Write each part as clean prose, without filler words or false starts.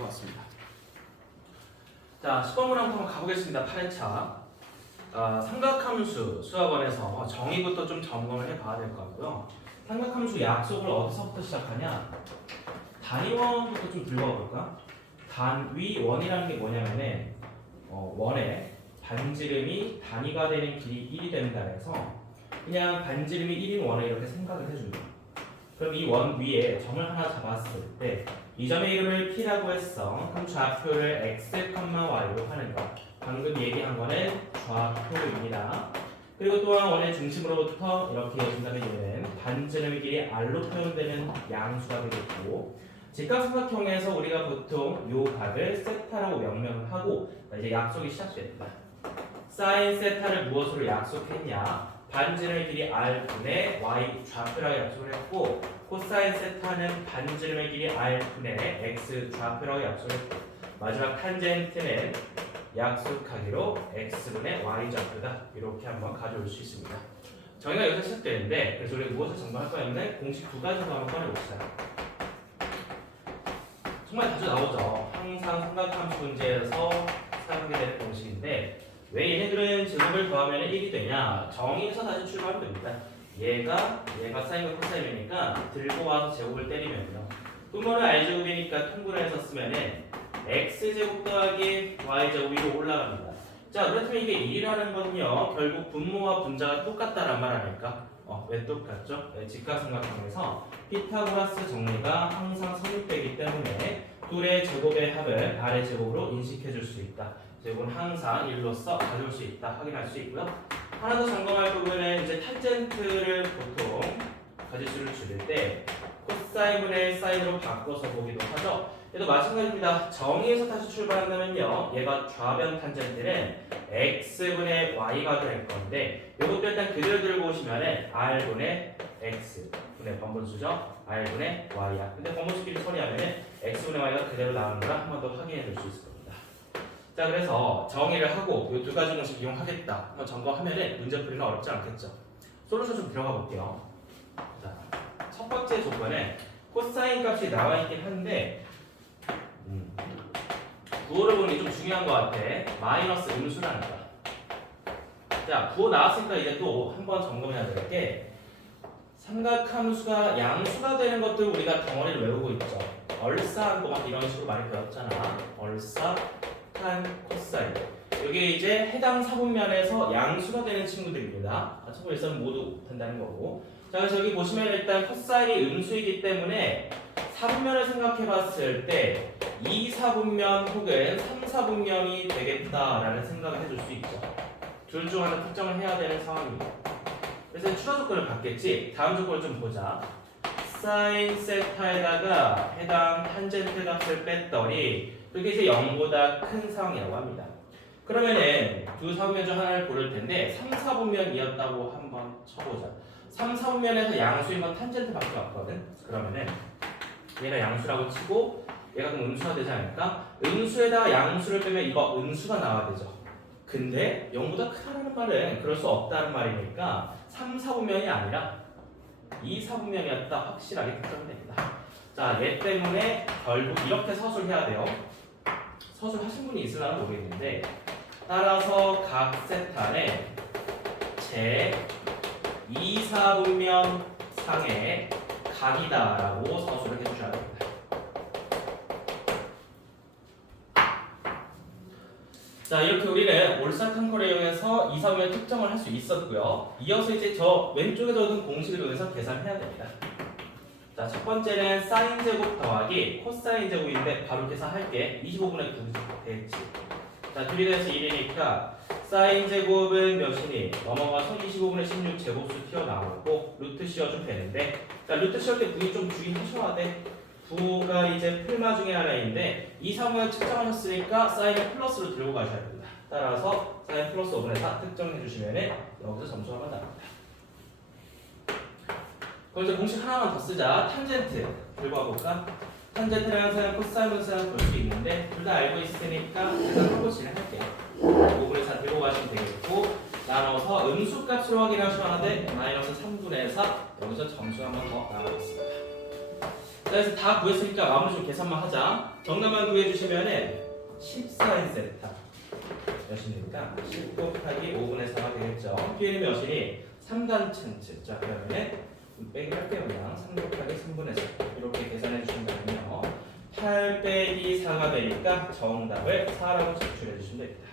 것 같습니다. 자, 10번문 한번 가보겠습니다. 8회차. 삼각함수 수학원에서 정의부터 좀 점검을 해봐야 될 것 같고요. 삼각함수 약속을 어디서부터 시작하냐? 단위원부터 좀 들어볼까? 단위원이라는 게 뭐냐면은 원의 반지름이 단위가 되는 길이 1이 된다 해서 그냥 반지름이 1인 원을 이렇게 생각을 해줍니다. 그럼 이 원 위에 점을 하나 잡았을 때 이 점의 이름을 P라고 했어. 그럼 좌표를 X, Y로 하는 거. 방금 얘기한 거는 좌표입니다. 그리고 또한 원의 중심으로부터 이렇게 해준다면 얘는 반지름의 길이 R로 표현되는 양수가 되겠고, 직각삼각형에서 우리가 보통 요 각을 세타라고 명명을 하고 이제 약속이 시작됩니다. 사인 세타를 무엇으로 약속했냐? 반지름의 길이 R분의 Y 좌표라고 약속을 했고, 코사인 세타는 반지름의 길이 R분의 X 좌표라고 약속을 했고, 마지막 탄젠트는 약속하기로 X분의 Y 좌표다. 이렇게 한번 가져올 수 있습니다. 정의가 여기서 시작되는데, 그래서 우리가 무엇을 점검할 거냐면 공식 두 가지 한번 꺼내봅시다. 정말 자주 나오죠. 항상 삼각함수 문제에서 사용하게 되는 공식인데, 왜 얘네들은 제곱을 더하면 1이 되냐? 정의에서 다시 출발하면 됩니다. 얘가 사인과 코사인이니까 들고 와서 제곱을 때리면요. 분모는 R제곱이니까 통분을 해서 쓰면은 X제곱 더하기 Y제곱 위로 올라갑니다. 자, 그렇다면 이게 1이라는 건요, 결국 분모와 분자가 똑같다란 말 아닐까? 왜 똑같죠? 직각삼각형에서 피타고라스 정리가 항상 성립되기 때문에 둘의 제곱의 합을 R의 제곱으로 인식해 줄 수 있다. 제곱은 항상 1로서 가져올 수 있다. 확인할 수 있고요. 하나 더 점검할 부분은 이제 탄젠트를 보통 가지수를 줄일 때 코사인분의 사인으로 바꿔서 보기도 하죠. 얘도 마찬가지입니다. 정의에서 다시 출발한다면요, 얘가 좌변 탄젠트는 x분의 y가 될 건데, 이것도 일단 그대로 들고 오시면은 r분의 x분의 번분수죠. r분의 y야. 근데 번분수끼리 처리하면은 x분의 y가 그대로 나오는 걸 한 번 더 확인해 줄 수 있을 겁니다. 자, 그래서 정의를 하고 이 두 가지 공식 이용하겠다 한번 점검하면은 문제 풀이는 어렵지 않겠죠. 솔루션 좀 들어가 볼게요. 자, 첫 번째 조건은 코사인 값이 나와 있긴 한데 부호를 보는 게 좀 중요한 것 같아. 마이너스 음수라는 거야. 자, 부호 나왔으니까 이제 또 한번 점검해야 될 게, 삼각함수가 양수가 되는 것들 우리가 덩어리를 외우고 있죠. 얼싸한 거 막 이런 식으로 많이 배웠잖아. 얼싸, 탄, 코사인. 이게 이제 해당 사분면에서 양수가 되는 친구들입니다. 참고로 일단 모두 된다는 거고. 자, 그래서 여기 보시면 일단 코사인이 음수이기 때문에 사분면을 생각해 봤을 때 2사분면 혹은 3사분면이 되겠다라는 생각을 해줄 수 있죠. 둘 중 하나 특정을 해야 되는 상황입니다. 그래서 추가 조건을 받겠지. 다음 조건을 좀 보자. 사인 세타에다가 해당 탄젠트 값을 뺐더니 그게 이제 0보다 큰 상황이라고 합니다. 그러면은 두 사분면 중 하나를 고를 텐데 3, 4분면이었다고 한번 쳐보자. 3, 4분면에서 양수인 건 탄젠트밖에 없거든. 그러면은 얘가 양수라고 치고 얘가 그럼 음수가 되지 않을까? 음수에다가 양수를 빼면 이거 음수가 나와야 되죠. 근데 0보다 크다는 말은 그럴 수 없다는 말이니까 3, 4분면이 아니라 2, 4분면이었다 확실하게 특정됩니다. 자, 얘 때문에 결국 이렇게 서술해야 돼요. 서술하신 분이 있으려나 모르겠는데, 따라서 각 세타는 제 2, 4분면 상의 각이다라고 서술을 해주셔야 됩니다. 자, 이렇게 우리는 올사탕코를 이용해서 2, 4분면 특정을 할 수 있었고요. 이어서 이제 저 왼쪽에 적은 공식을 이용해서 계산해야 됩니다. 자, 첫 번째는 사인 제곱 더하기 코사인 제곱인데 바로 계산할게. 25분의 9 됐지. 자, 둘이 돼서 1이니까 사인 제곱은 몇이니? 넘어가서 25분의 16 제곱수 튀어나오고 루트 씌워주면 되는데, 자, 루트 씌울 때 분이 좀 주의하셔야 돼. 부호가 이제 풀마 중에 하나인데 2, 3을 측정하셨으니까 사인을 플러스로 들고 가셔야 됩니다. 따라서 사인 플러스 5분의 4 특정해 주시면 여기서 점수 하나 나옵니다. 그럼 이제 공식 하나만 더 쓰자. 탄젠트 들고 와볼까? 탄젠트를 항상 코사인 분사는 볼 수 있는데 둘 다 알고 있으니까 계산하고 진행할게요. 5분의 4 들고 가시면 되겠고, 나눠서 음수 값으로 확인하셔야 하는데 마이너스 3분의 4 여기서 점수 한번 더 나가겠습니다. 그래서 다 구했으니까 마무리 좀 계산만 하자. 정답만 구해주시면은 14인 세타 몇입니까? 10 곱하기 5분의 4가 되겠죠. 뒤에는 몇이니? 3단천츠. 자 그러면은 빼기 할게요. 그냥 3 곱하기 3분의 4 이렇게 계산해 주신다면요 8 빼기 4가 되니까 정답을 4라고 제출해 주시면 됩니다.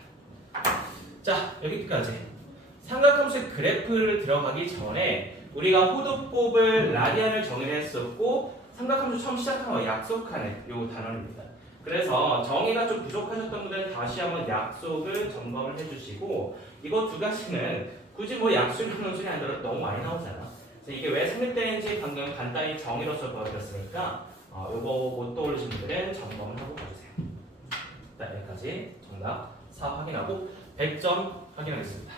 자 여기까지. 삼각함수의 그래프를 들어가기 전에 우리가 호도법을 라디안을 정의했었고 삼각함수 처음 시작하면 약속하는 요 단원입니다. 그래서 정의가 좀 부족하셨던 분들은 다시 한번 약속을 점검을 해주시고 이거 두 가지는 굳이 뭐 약수를 논술이 아니라 너무 많이 나오잖아. 그래서 이게 왜 성립되는지 방금 간단히 정의로서 보여드렸으니까 요거 못 떠올리신 분들은 점검을 하고 가주세요. 자 여기까지 정답 4 확인하고 100점 확인하겠습니다.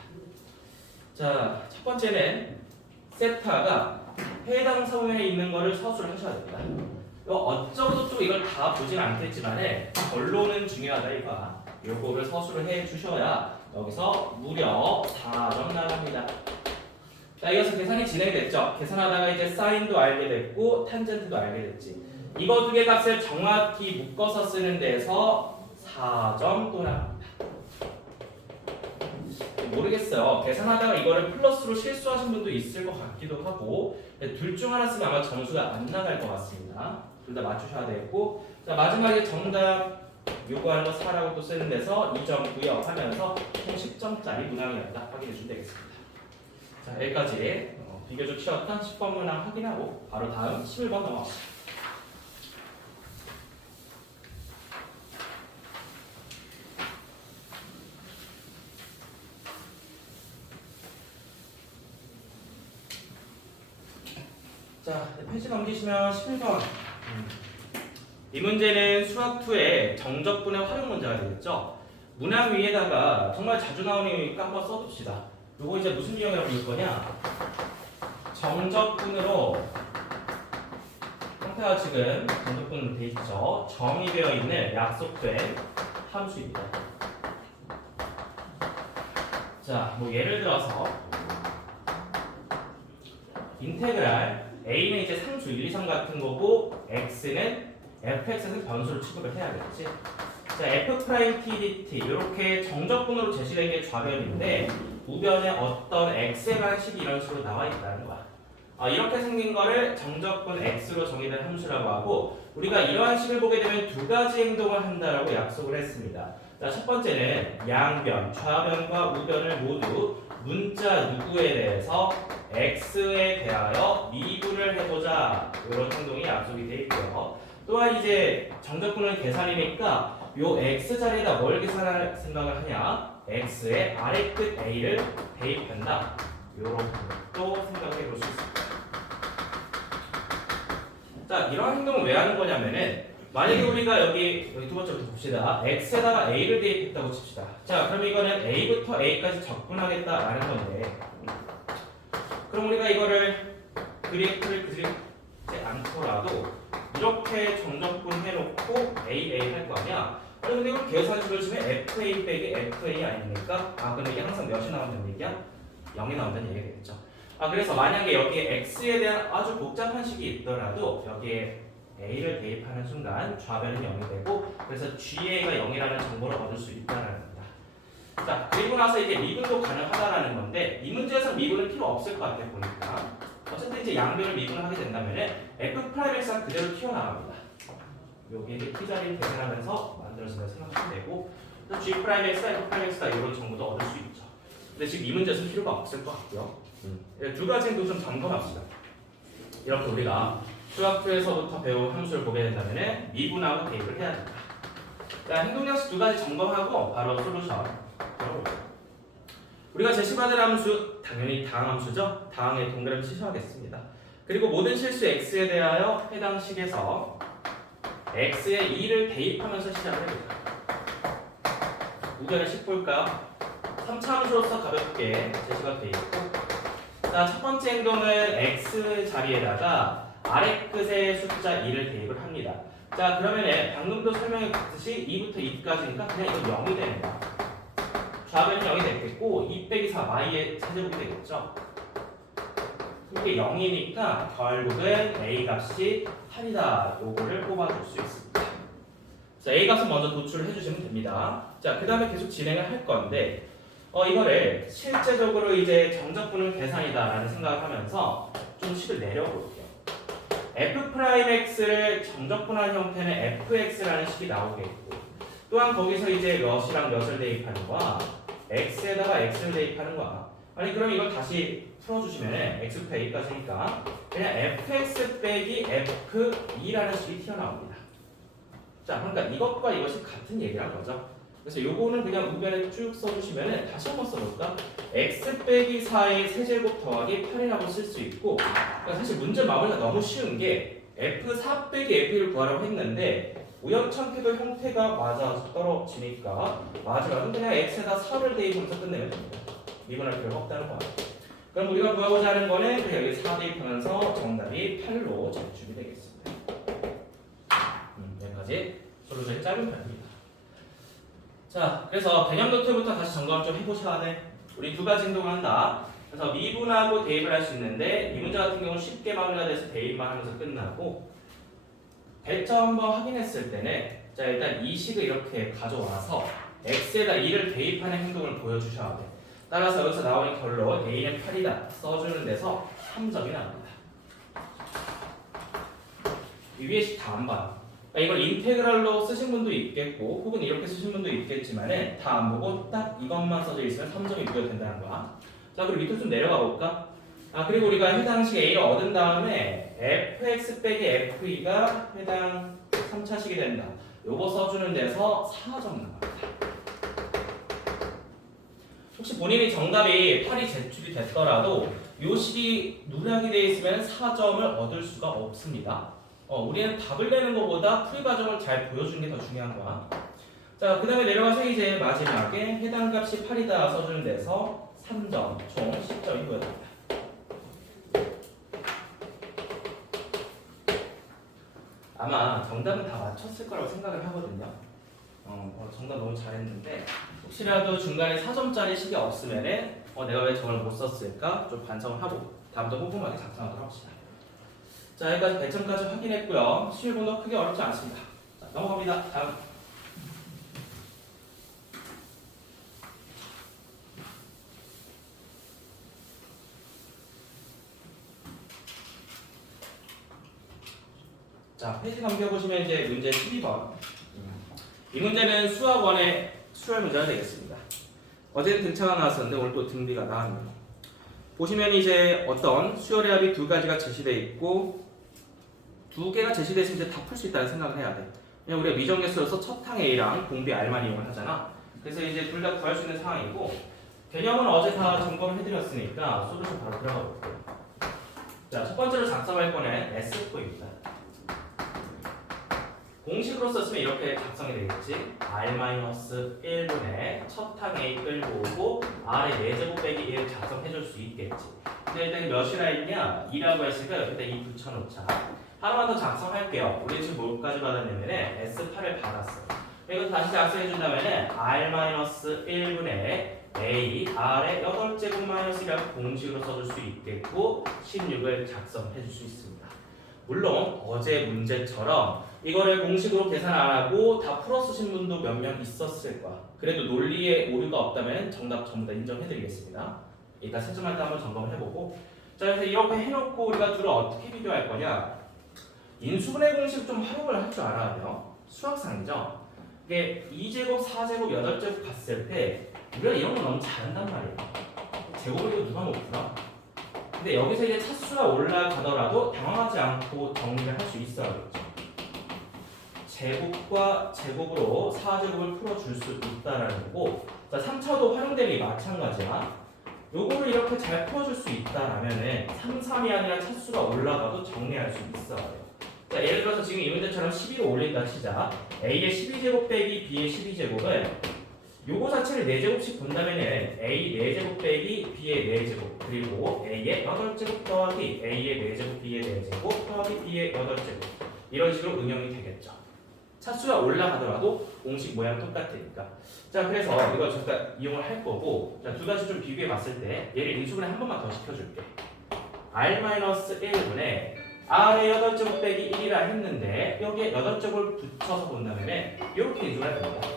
자 첫 번째는 세타가 해당 사무에 있는 거를 서술을 하셔야 됩니다. 어쩌고저쩌고 이걸 다 보진 않겠지만 결론은 중요하다 이거야. 요거를 서술을 해 주셔야 여기서 무려 4점 나갑니다. 자 이어서 계산이 진행됐죠. 계산하다가 이제 사인도 알게 됐고 탄젠트도 알게 됐지. 이거 두 개 값을 정확히 묶어서 쓰는 데서 4점 또 나갑니다. 모르겠어요. 계산하다가 이거를 플러스로 실수하신 분도 있을 것 같기도 하고 둘 중 하나 쓰면 아마 점수가 안 나갈 것 같습니다. 둘 다 맞추셔야 되겠고 자 마지막에 정답 요구하는 거 4라고 또 쓰는 데서 2점 구역하면서 총 10점짜리 문항이었다 확인해 주면 되겠습니다. 자 여기까지 비교적 쉬웠던 10번 문항 확인하고 바로 다음 11번 넘어갑니다. 자, 페이지 넘기시면 11번. 이 문제는 수학2의 정적분의 활용 문제가 되겠죠. 문항 위에다가 정말 자주 나오니까 한번 써둡시다. 요거 이제 무슨 유형이라고 부를 거냐? 정적분으로 형태가 지금 정적분으로 돼 있죠. 정의되어 있는 약속된 함수입니다. 자, 뭐 예를 들어서 인테그랄 A는 이제 상수 1, 2, 3 같은 거고 X는 fx에서 변수를 취급을 해야겠지. 자, f'(tdt) 이렇게 정적분으로 제시된 게 좌변인데 우변에 어떤 x의 방식이 이런 식으로 나와 있다는 거야. 이렇게 생긴 거를 정적분 x로 정의된 함수라고 하고 우리가 이러한 식을 보게 되면 두 가지 행동을 한다라고 약속을 했습니다. 자, 첫 번째는 양변, 좌변과 우변을 모두 문자 누구에 대해서 x에 대하여 미분을 해보자 이런 행동이 약속이 되어 있고요. 또한 이제 정적분은 계산이니까 요 x 자리에다 뭘 계산할 생각을 하냐? x의 아래 끝 a를 대입한다. 이런 것도 생각해 볼 수 있습니다. 자, 이런 행동은 왜 하는 거냐면은 만약에 우리가 여기 두 번째부터 봅시다. x에다가 a를 대입했다고 칩시다. 자, 그럼 이거는 a부터 a까지 적분하겠다라는 건데 그럼 우리가 이거를 그래프를 그리지 않더라도 이렇게 정적분 해놓고 AA 할 거 아니야? 그런데 이걸 계산식을 치면 FA 빼기 FA 아닙니까? 그럼 이게 항상 몇이 나온다는 얘기야? 0이 나온다는 얘기가 되겠죠. 그래서 만약에 여기에 X에 대한 아주 복잡한 식이 있더라도 여기에 A를 대입하는 순간 좌변은 0이 되고 그래서 GA가 0이라는 정보를 얻을 수 있다는 겁니다. 자, 그리고 나서 이제 미분도 가능하다라는 건데 이 문제에서 미분은 필요 없을 것 같아 보니까 어쨌든 이제 양변을 미분을 하게 된다면은 F'X가 그대로 튀어나갑니다. 여기 T자리 계산하면서 만들어서 생각하면 되고 G'X가 F'X가 이런 정보도 얻을 수 있죠. 근데 지금 이 문제에서는 필요가 없을 것 같고요. 두 가지 행동 좀 점검합시다. 이렇게 우리가 수학2에서부터 배운 함수를 보게 된다면은 미분하고 대입을 해야 됩니다. 자, 행동 양식 두 가지 점검하고 바로 솔루션 들어볼게요. 우리가 제시받을 함수 당연히 다항함수죠. 다항에 동그라미 치셔야겠습니다. 그리고 모든 실수 x에 대하여 해당 식에서 x에 2를 대입하면서 시작을 해볼까. 우변의 식 볼까? 3차 함수로서 가볍게 제시가 되어 있고 자, 첫 번째 행동은 x 자리에다가 아래 끝의 숫자 2를 대입을 합니다. 자, 그러면 방금도 설명했듯이 2부터 2까지니까 그냥 이건 0이 되는 거야. 좌변이 0이 됐겠고 2 빼기 4 y의 세제곱이 되겠죠. 그게 0이니까 결국은 A 값이 8이다. 요거를 뽑아줄 수 있습니다. 자, A 값은 먼저 도출을 해주시면 됩니다. 자, 그 다음에 계속 진행을 할 건데 이거를 실제적으로 이제 정적분은 계산이다라는 생각을 하면서 좀 식을 내려볼게요. F'X를 정적분한 형태는 Fx라는 식이 나오겠고 또한 거기서 이제 몇이랑 몇을 대입하는 거야 X에다가 X를 대입하는 거야. 아니 그럼 이걸 다시 풀어주시면 X부터 A까지니까 그냥 Fx 빼기 F2라는 식이 튀어나옵니다. 자 그러니까 이것과 이것이 같은 얘기란 거죠. 그래서 요거는 그냥 우변에 쭉 써주시면 다시 한번 써볼까? x 빼기 4의 세제곱 더하기 8이라고 쓸 수 있고 그러니까 사실 문제 마무리가 너무 쉬운 게 f4 빼기 f를 구하라고 했는데 우연찮게도 형태가 맞아서 떨어지니까 마지막은 그냥 x에다 4를 대입하면서 끝내면 됩니다. 미분할 필요가 없다는 거야. 그럼 우리가 구하고자 하는 거는 그냥 여기 4 대입하면서 정답이 8로 제출이 되겠습니다. 여기까지 솔루션이 짧은 편입니다. 자, 그래서 개념 노트부터 다시 점검을 좀 해보셔야 돼. 우리 두 가지 행동을 한다. 그래서 미분하고 대입을 할 수 있는데 이 문제 같은 경우는 쉽게 마무리가 돼서 대입만 하면서 끝나고 대처 한번 확인했을 때는 자 일단 이 식을 이렇게 가져와서 x에다 2를 대입하는 행동을 보여주셔야 돼. 따라서 여기서 나오는 결론 a는 8이다 써주는 데서 3점이 나옵니다. 이 위에 식 다 안 봐요. 그러니까 이걸 인테그랄로 쓰신 분도 있겠고 혹은 이렇게 쓰신 분도 있겠지만은 다 안 보고 딱 이것만 써져 있으면 3점이 부여된다는 거야. 자 그리고 밑으로 좀 내려가 볼까? 그리고 우리가 해당 식 A를 얻은 다음에 fx 빼기 f2가 해당 3차식이 된다. 요거 써주는 데서 4점 나갑니다. 혹시 본인이 정답이 8이 제출이 됐더라도 요 식이 누락이 되어 있으면 4점을 얻을 수가 없습니다. 우리는 답을 내는 것보다 풀이 과정을 잘 보여주는 게 더 중요한 거야. 자, 그 다음에 내려가서 이제 마지막에 해당 값이 8이다 써주는 데서 3점, 총 10점이 보여집니다. 아마 정답은 다 맞췄을 거라고 생각을 하거든요. 정답 너무 잘했는데 혹시라도 중간에 4점짜리 식이 없으면은 내가 왜 저걸 못 썼을까 좀 반성을 하고 다음부터 꼼꼼하게 작성하도록 합시다. 자, 여기까지 배점까지 확인했고요. 실분도 크게 어렵지 않습니다. 자, 넘어갑니다. 다음. 자, 페이지 넘겨보시면 이제 문제 12번. 이 문제는 수학원의 수열 문제가 되겠습니다. 어제는 등차가 나왔었는데 오늘 또 등비가 나왔네요. 보시면 이제 어떤 수열의 합이 두 가지가 제시되어 있고 두 개가 제시되어 있으면 이제 다 풀 수 있다는 생각을 해야 돼. 왜냐면 우리가 미정계수로서 첫 항 A랑 공비 R만 이용을 하잖아. 그래서 이제 둘 다 구할 수 있는 상황이고 개념은 어제 다 점검을 해드렸으니까 솔루션 바로 들어가 볼게요. 자, 첫 번째로 작성할 거는 S4입니다. 공식으로 썼으면 이렇게 작성이 되겠지. R-1분의 첫 항 A 끌고 오고 R의 4제곱 빼기 1 작성해줄 수 있겠지. 근데 일단 몇이라 했냐? 2라고 했으니까 여기다 2 붙여놓자. 하나만 더 작성할게요. 우리 지금 뭐까지 받았냐면은 S8을 받았어요. 이것도 다시 작성해준다면은 R-1분의 A, R의 8제곱 마이너스 1이라고 공식으로 써줄 수 있겠고 16을 작성해줄 수 있습니다. 물론 어제 문제처럼 이거를 공식으로 계산 안 하고 다 풀어 쓰신 분도 몇 명 있었을 거야. 그래도 논리에 오류가 없다면 정답 전부 다 인정해드리겠습니다. 일단 세점할 때 한번 점검을 해보고 자, 그래서 이렇게 해놓고 우리가 둘을 어떻게 비교할 거냐? 인수분해 공식 좀 활용을 할 줄 알아야 돼요. 수학상이죠. 이게 2제곱, 4제곱, 8제곱 갔을 때 우리가 이런 거 너무 잘한단 말이에요. 제곱을 이거 누가 못 풀어? 근데 여기서 이제 차수가 올라가더라도 당황하지 않고 정리를 할 수 있어야겠죠. 제곱과 제곱으로 4제곱을 풀어줄 수 있다라는 거고 자, 3차도 활용되는 게 마찬가지야. 요거를 이렇게 잘 풀어줄 수 있다라면은 3, 3이 아니라 차수가 올라가도 정리할 수 있어요. 자, 예를 들어서 지금 이 문제처럼 12로 올린다 치자. A의 12제곱 빼기 B의 12제곱은 요거 자체를 4제곱씩 본다면은 A 4제곱 빼기 B의 4제곱 그리고 A의 8제곱 더하기 A의 4제곱 B의 4제곱 더하기 B의 8제곱 이런 식으로 응용이 되겠죠. 차수가 올라가더라도 공식 모양 똑같으니까. 자, 그래서 이거 잠깐 이용을 할 거고 자, 두 가지 좀 비교해 봤을 때 얘를 인수분해 한 번만 더 시켜줄게. R-1분의 R의 8제곱 빼기 1이라 했는데 여기에 8제곱을 붙여서 본다면 이렇게 인수가 됩니다.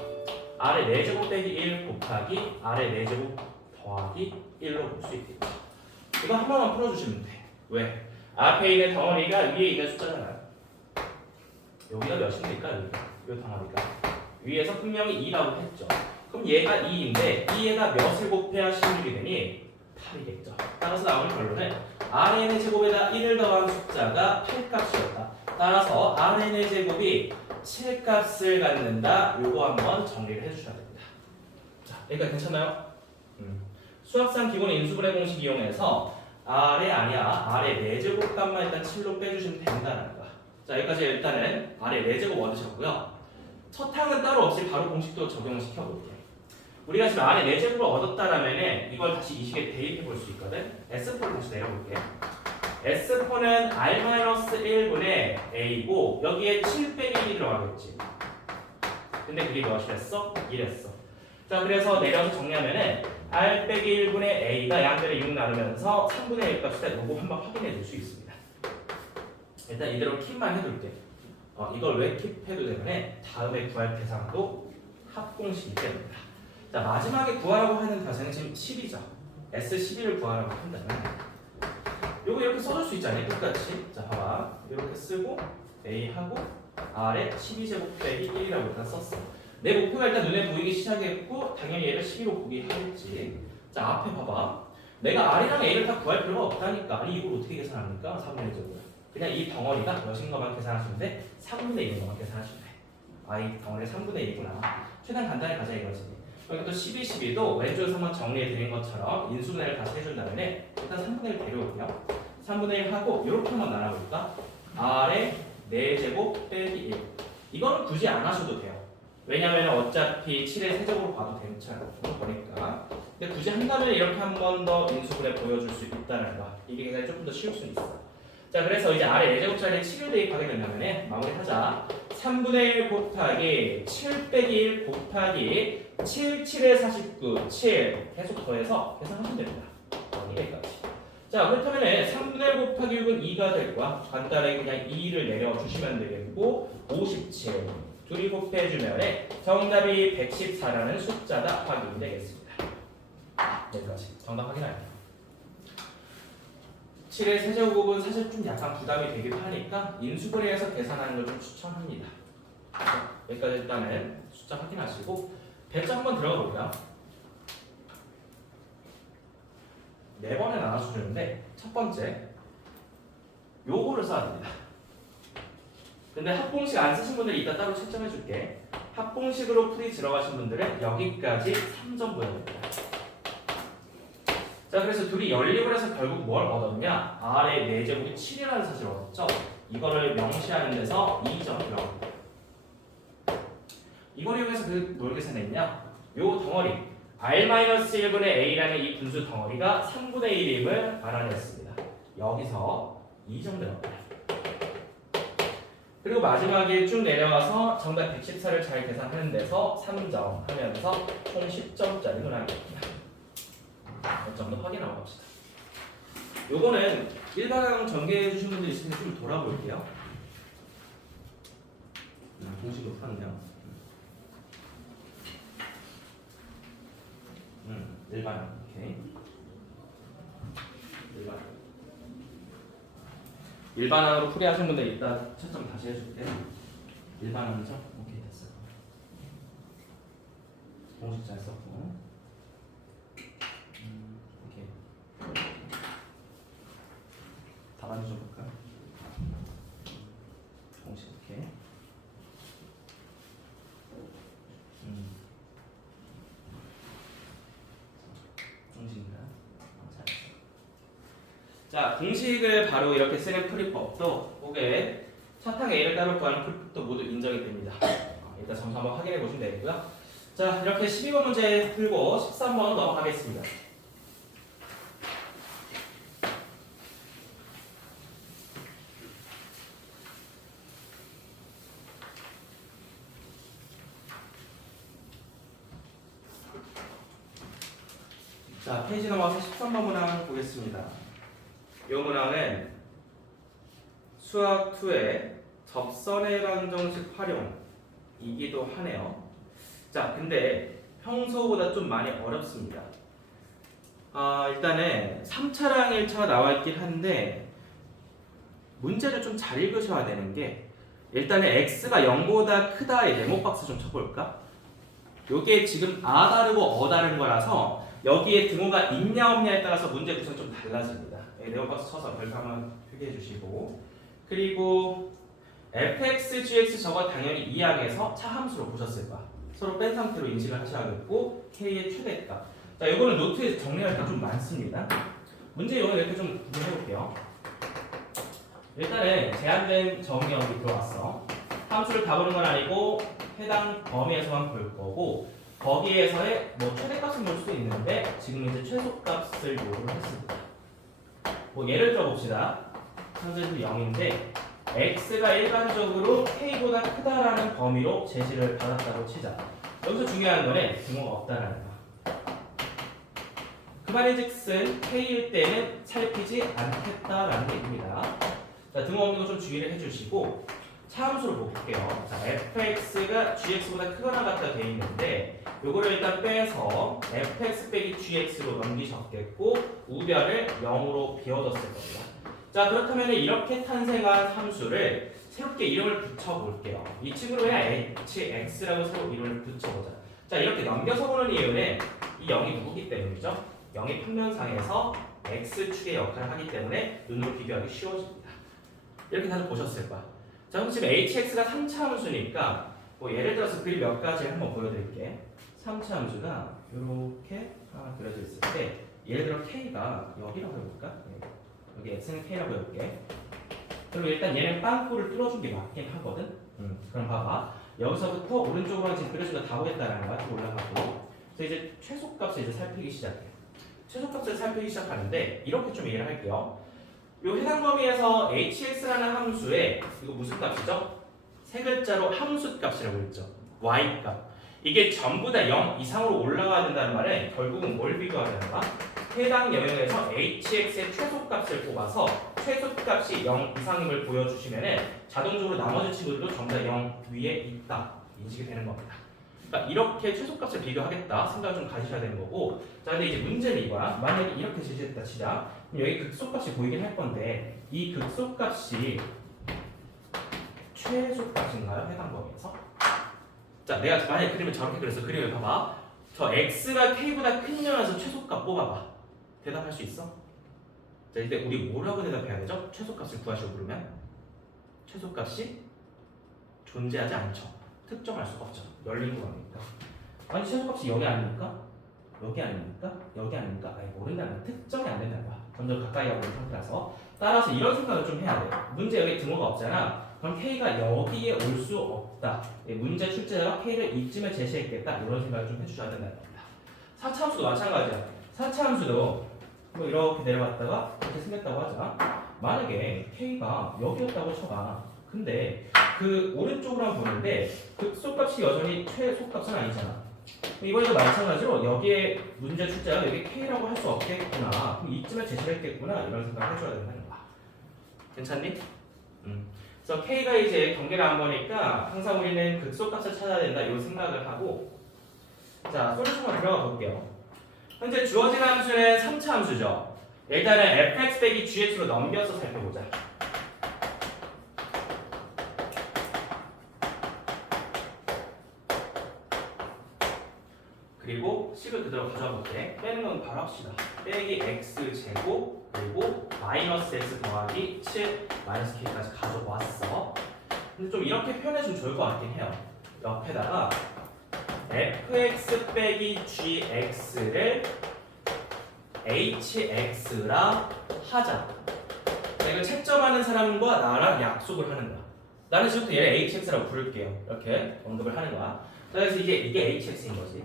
R의 4제곱 빼기 1 곱하기 R의 4제곱 더하기 1로 볼 수 있겠죠. 이거 한 번만 풀어주시면 돼. 왜? 앞에 있는 덩어리가 위에 있는 숫자잖아요. 여기가 몇입니까? 이 덩어리가 위에서 분명히 2라고 했죠. 그럼 얘가 2인데 2에다 몇을 곱해야 16이 되니 8이겠죠. 따라서 나오는 결론은 Rn의 제곱에다 1을 더한 숫자가 8값이었다. 따라서 Rn의 제곱이 7값을 갖는다. 요거 한번 정리를 해주셔야 됩니다. 자, 여기까지 괜찮나요? 수학상 기본 인수분해 공식 이용해서 R의 아니야 R의 4제곱 값만 일단 7로 빼주시면 된다는 거야. 자, 여기까지 일단은 R의 4제곱 얻으셨고요. 첫 항은 따로 없이 바로 공식도 적용을 시켜볼게요. 우리가 지금 R의 4제곱을 얻었다라면 이걸 다시 이 식에 대입해 볼 수 있거든. S4를 다시 내려볼게요. S4는 R-1분의 A고 여기에 7 빼기 1이 들어가겠지. 근데 그게 몇이랬어? 1이랬어. 자, 그래서 내려서 정리하면은 R 빼기 1분의 A가 양변에 6 나누면서 3분의 1 값이 되는 거 한번 확인해 줄 수 있습니다. 일단 이대로 킵만 해둘게. 이걸 왜 킵해도 되면 다음에 구할 대상도 합공식이 됩니다. 자, 마지막에 구하라고 하는 대상은 지금 10이죠. S11을 구하라고 한다면 요거 이렇게 써줄 수 있잖아요. 똑같이. 자, 봐봐. 이렇게 쓰고 A하고 R에 12제곱 빼기 1이라고 일단 썼어. 내 목표가 일단 눈에 보이기 시작했고 당연히 얘를 12로 보기 하겠지. 자, 앞에 봐봐. 내가 R이랑 A를 다 구할 필요가 없다니까. 아니 이걸 어떻게 계산합니까? 3분의 1제곱. 그냥 이 덩어리가 몇인 것만 계산하시면 돼. 3분의 1인 것만 계산하시면 돼. 아, 이 덩어리 3분의 1이구나. 최대한 간단히 가자 이거지. 여기 또 12, 12도 왼쪽에서 한번 정리해드린 것처럼 인수분해를 다시 해준다면 일단 3분의 1 데려올게요. 3분의 1 하고 이렇게 한번 나눠볼까? R의 4제곱 빼기 1. 이거는 굳이 안 하셔도 돼요. 왜냐면 어차피 7의 세제곱으로 봐도 괜찮은 거니까. 근데 굳이 한다면 이렇게 한 번 더 인수분해 보여줄 수 있다는 거. 이게 굉장히 조금 더 쉬울 수 있어. 자, 그래서 이제 R의 4제곱짜리에 7을 대입하게 된다면 마무리하자. 3분의 1 곱하기 7 빼기 1 곱하기 7, 7에 49, 7 계속 더해서 계산하시면 됩니다. 여기까지. 자, 그렇다면 3분의 1 곱하기 6은 2가 될 거야. 간단하게 그냥 2를 내려주시면 되겠고 57 둘이 곱해주면 정답이 114라는 숫자다 확인이 되겠습니다. 여기까지. 정답 확인할게요. 7의 세제곱은 사실 좀 약간 부담이 되긴 하니까 인수분해해서 계산하는 걸 좀 추천합니다. 여기까지 일단은 숫자 확인하시고 배점 한번 들어가 볼까요? 4번에 나눠서 주는데 첫 번째 요거를 써야 됩니다. 근데 합공식 안 쓰신 분들 이따 따로 채점해 줄게. 합공식으로 풀이 들어가신 분들은 여기까지 3점 보여줍니다. 자, 그래서 둘이 연립을 해서 결국 뭘 얻었냐? R의 4제곱이 7이라는 사실을 얻었죠. 이거를 명시하는 데서 2점 들어갑니다. 이걸 이용해서 뭘 계산했냐? 요 덩어리 R-1분의 A라는 이 분수 덩어리가 3분의 1임을 알아냈습니다. 여기서 2점 들어갑니다. 그리고 마지막에 쭉 내려와서 정답 114를 잘 계산하는 데서 3점 하면서 총 10점짜리 문항입니다. 점도 확인하고 갑시다. 요거는 일반항 전개해 주신 분들 있으면 좀 돌아볼게요. 공식으로 풀었네요. 일반항. 오케이. 일반항으로 풀이하신 분들 이따 채점 다시 해줄게. 일반항이죠? 오케이, 됐어요. 공식 잘 썼고. 오케이. 답안 좀 볼까요? 공식 오케이. 공식인가요? 잘했어. 자, 공식을 바로 이렇게 쓰는 풀이법도 혹은 사탕 A를 따로 구하는 풀이법도 모두 인정이 됩니다. 일단 점수 한번 확인해 보시면 되겠고요. 자, 이렇게 12번 문제 풀고 13번 넘어가겠습니다. 자, 페이지 넘어가서 13번 문항 보겠습니다. 이 문항은 수학 2의 접선의 방정식 활용이기도 하네요. 자, 근데 평소보다 좀 많이 어렵습니다. 일단은 3차랑 1차가 나와 있긴 한데 문제를 좀 잘 읽으셔야 되는 게 일단은 x가 0보다 크다의 네모 박스 좀 쳐볼까? 요게 지금 아 다르고 어 다른 거라서 여기에 등호가 있냐 없냐에 따라서 문제 구성이 좀 달라집니다. 네모 박스 쳐서 별표 한번 표기해 주시고, 그리고 fx, gx 저거 당연히 이항에서 차함수로 보셨을 거야. 서로 뺀 상태로 인식을 하셔야겠고 k의 최대값. 자, 이거는 노트에 정리할 게 좀 많습니다. 문제 이거는 이렇게 좀 구분해 볼게요. 일단은 제한된 정의역이 들어왔어. 함수를 다 보는 건 아니고 해당 범위에서만 볼 거고, 거기에서의 뭐 최대값은 볼 수도 있는데 지금 이제 최소값을 요구를 했습니다. 뭐 예를 들어 봅시다. 현재는 0인데 x가 일반적으로 k보다 크다라는 범위로 제시를 받았다고 치자. 여기서 중요한 거는 등호가 없다는 거. 그 말인즉슨 k일 때는 살피지 않겠다라는 얘기입니다. 자, 등호 없는 거 좀 주의를 해주시고 차함수로 볼게요. 자, fx가 gx보다 크거나 같다 돼 있는데 요거를 일단 빼서 fx 빼기 gx로 넘기셨겠고 우변을 0으로 비워뒀을 겁니다. 자, 그렇다면 이렇게 탄생한 함수를 새롭게 이름을 붙여볼게요. 이 친구를 그냥 hx라고 새로 이름을 붙여보자. 자, 이렇게 넘겨서 보는 이유는 이 0이 누구기 때문이죠? 0이 평면상에서 x축의 역할을 하기 때문에 눈으로 비교하기 쉬워집니다. 이렇게 다들 보셨을 거야. 자, 그럼 지금 hx가 3차 함수니까 뭐 예를 들어서 그림 몇 가지를 한번 보여드릴게. 3차 함수가 이렇게 하나 그려져 있을 때 예를 들어 k가 여기라고 해볼까? 여기 x는 k라고 해볼게. 그럼 일단 얘는 빵꾸를 뚫어준 게 맞긴 하거든. 그럼 봐봐. 여기서부터 오른쪽으로 지금 그려준 거 다 보겠다는 거야. 또 올라가고. 그래서 이제 최소값을 이제 살피기 시작해. 최소값을 살피기 시작하는데 이렇게 좀 이해를 할게요. 요 해당 범위에서 hx라는 함수에 이거 무슨 값이죠? 세 글자로 함수 값이라고 했죠. y값. 이게 전부 다 0 이상으로 올라가야 된다는 말은 결국은 뭘 비교하자는 거야? 해당 영역에서 hx의 최소값을 뽑아서 최소값이 0 이상임을 보여주시면 자동적으로 나머지 친구들도 전부 다 0 위에 있다 인식이 되는 겁니다. 그러니까 이렇게 최소값을 비교하겠다 생각을 좀 가지셔야 되는 거고, 자, 근데 이제 문제는 이거야. 만약에 이렇게 제시했다 치자. 그럼 여기 극소값이 보이긴 할 건데 이 극소값이 최소값인가요? 해당 범위에서? 자, 내가 만약에 그림을 저렇게 그렸어. 그림을 봐봐. 저 x가 k보다 큰 면에서 최소값 뽑아봐. 대답할 수 있어? 자, 이때 우리 뭐라고 대답해야 되죠? 최소값을 구하시고 그러면 최소값이 존재하지 않죠. 특정할 수가 없죠. 열린 구간이니까. 아니, 최소값이 여기 아닙니까? 여기 아닙니까? 여기 아닙니까? 아니, 모른다는 건 특정이 안 된다는 거야. 점점 가까이 가고 있는 상태라서. 따라서 이런 생각을 좀 해야 돼. 문제 여기 등호가 없잖아. 그럼 K가 여기에 올 수 없다. 문제 출제자가 K를 이쯤에 제시했겠다. 이런 생각을 좀 해주셔야 된다는 겁니다. 4차 함수도 마찬가지야. 4차 함수도 뭐 이렇게 내려갔다가 이렇게 생겼다고 하자. 만약에 K가 여기였다고 쳐봐. 근데 그 오른쪽으로 한번 보는데 극소값이 여전히 최소값은 아니잖아. 이번에도 마찬가지로 여기에 문제 출제가 여기 K라고 할 수 없겠구나. 그럼 이쯤에 제시를 했겠구나. 이런 생각을 해줘야 된다는 거야. 괜찮니? 그래서 K가 이제 경계를 안 보니까 항상 우리는 극소값을 찾아야 된다. 이런 생각을 하고, 자, 솔루션으로 들어가 볼게요. 현재 주어진 함수는 3차 함수죠. 일단은 fx 빼기 gx로 넘겨서 살펴보자. 그리고 식을 그대로 가져와 볼게. 빼는 건 바로 합시다. 빼기 x제곱 그리고 마이너스 x 더하기 7 마이너스 k까지 가져왔어. 근데 좀 이렇게 표현해주면 좋을 것 같긴 해요. 옆에다가 fx 빼기 gx를 hx라 하자. 이걸 채점하는 사람과 나랑 약속을 하는 거야. 나는 지금부터 얘를 hx라고 부를게요. 이렇게 언급을 하는 거야. 그래서 이게 hx인 거지.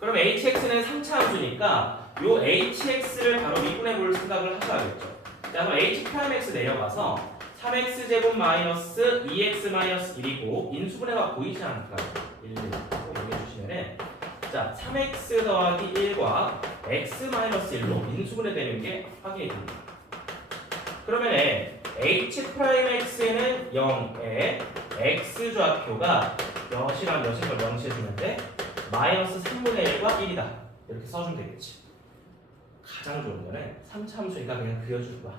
그럼 hx는 3차 함수니까 요 hx를 바로 미분해 볼 생각을 하셔야겠죠. 자, 그럼 h'x 내려가서 3x제곱 마이너스 2x 마이너스 1이고 인수분해가 보이지 않을까요? 1을 얘기해 주시면은 자, 3x 더하기 1과 x-1로 인수분해 되는 게 확인이 됩니다. 그러면 h'x는 0에 x좌표가 몇이랑 몇인 걸 명시해주는데 마이너스 3분의 1과 1이다. 이렇게 써주면 되겠지. 가장 좋은 거는 3차 함수니까 그냥 그려주는 거야.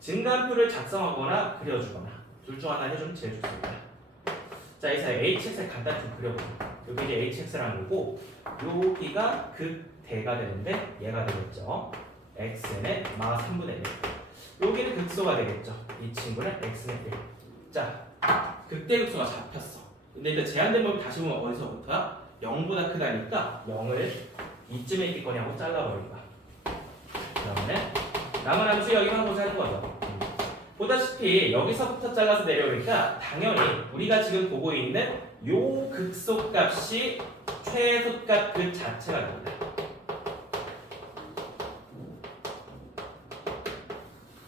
증가표를 작성하거나 그려주거나 둘 중 하나 해주면 제일 좋습니다. 자, 이 사이 hx를 간단히 좀 그려보자. 여기 이제 hx라는 거고 여기가 극대가 되는데 얘가 되겠죠. x는 마 3분의 1. 여기는 극소가 되겠죠. 이 친구는 x는 1. 자, 극대 극소가 잡혔어. 근데 일단 제한된 범위 다시 보면 어디서부터 0보다 크다니까 0을 이쯤에 있겠거니 하고 잘라버릴 거야. 그러면은 남은 함수 여기만 보자 하는 거죠. 보다시피 여기서부터 잘라서 내려오니까 당연히 우리가 지금 보고 있는 요 극소값이 최소값 그 자체가 됩니다.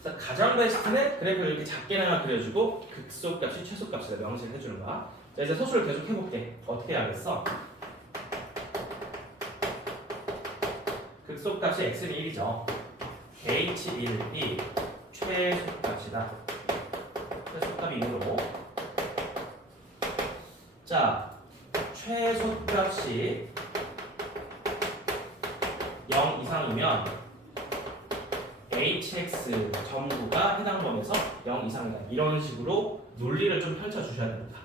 자, 가장 베스트는 그래프를 이렇게 작게나마 그려주고 극소값이 최소값이다 명시를 해주는 거야. 자, 이제 서술을 계속 해볼게. 어떻게 하겠어? 극소값이 x는 1이죠. h1이 최소값이다. 최소값이 1이고, 자, 최소값이 0 이상이면 hx 전부가 해당 범위에서 0 이상이다. 이런 식으로 논리를 좀 펼쳐주셔야 됩니다.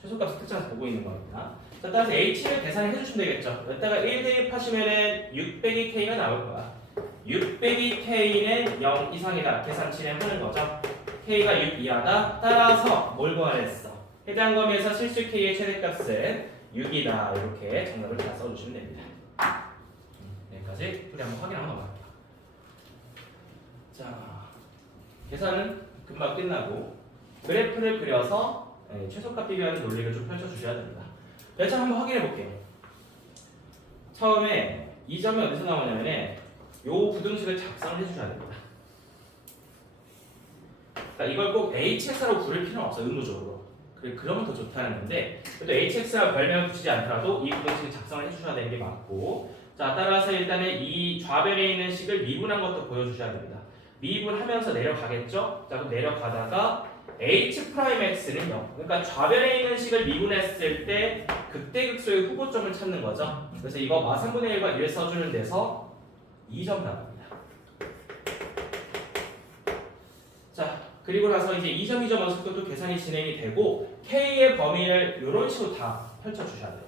최소값을 특징에서 보고 있는 겁니다. 자, 따라서 h를 계산해 주시면 되겠죠. 여기다가 1 대입하시면은 6 빼기 k가 나올 거야. 6 빼기 k는 0 이상이다. 계산 진행하는 거죠. k가 6 이하다. 따라서 뭘 구하랬어? 해당 범위에서 실수 k의 최대값은 6이다. 이렇게 정답을 다 써주시면 됩니다. 여기까지 우리 한번 확인 한번 해볼게요. 자, 계산은 금방 끝나고 그래프를 그려서 최소값 비교하는 논리를 좀 펼쳐주셔야 됩니다. 자, 한번 확인해 볼게요. 처음에 이 점이 어디서 나오냐면 요 부등식을 작성해 주셔야 됩니다. 그러니까 이걸 꼭 hx라고 부를 필요는 없어요. 의무적으로. 그러면 더 좋다는 건데 또 hx라고 별명을 붙이지 않더라도 이 부등식을 작성을 해주셔야 되는 게 맞고, 자, 따라서 일단은 이 좌변에 있는 식을 미분한 것도 보여주셔야 됩니다. 미분하면서 내려가겠죠? 자, 그럼 내려가다가 h'x는 0. 그러니까 좌변에 있는 식을 미분했을 때 극대극소의 후보점을 찾는 거죠. 그래서 이거 마 3분의 1과 1 써주는 데서 2점 나갑니다. 자, 그리고 나서 이제 2점, 2점 원석도 또 계산이 진행이 되고 k의 범위를 이런 식으로 다 펼쳐주셔야 돼요.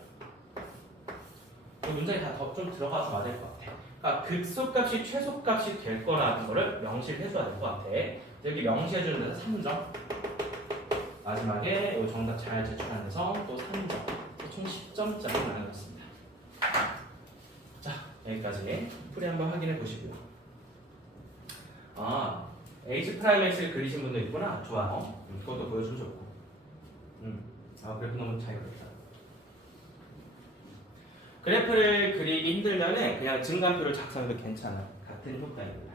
이 문장이 다 더 좀 들어가서 맞을 것 같아. 그러니까 극소값이 최소값이 될 거라는 거를 명시를 해줘야 될 것 같아. 여기 명시해주는 데서 3점. 마지막에 이 정답 잘 제출하는 데서 또 3점. 총 10점짜리 나눠졌습니다. 자, 여기까지 풀이 한번 확인해 보시고요. 아, H'X를 그리신 분도 있구나. 좋아요. 그것도 보여주면 좋고. 아, 그래프 너무 잘 그렸다. 그래프를 그리기 힘들면은 그냥 증간표를 작성해도 괜찮아. 같은 효과입니다.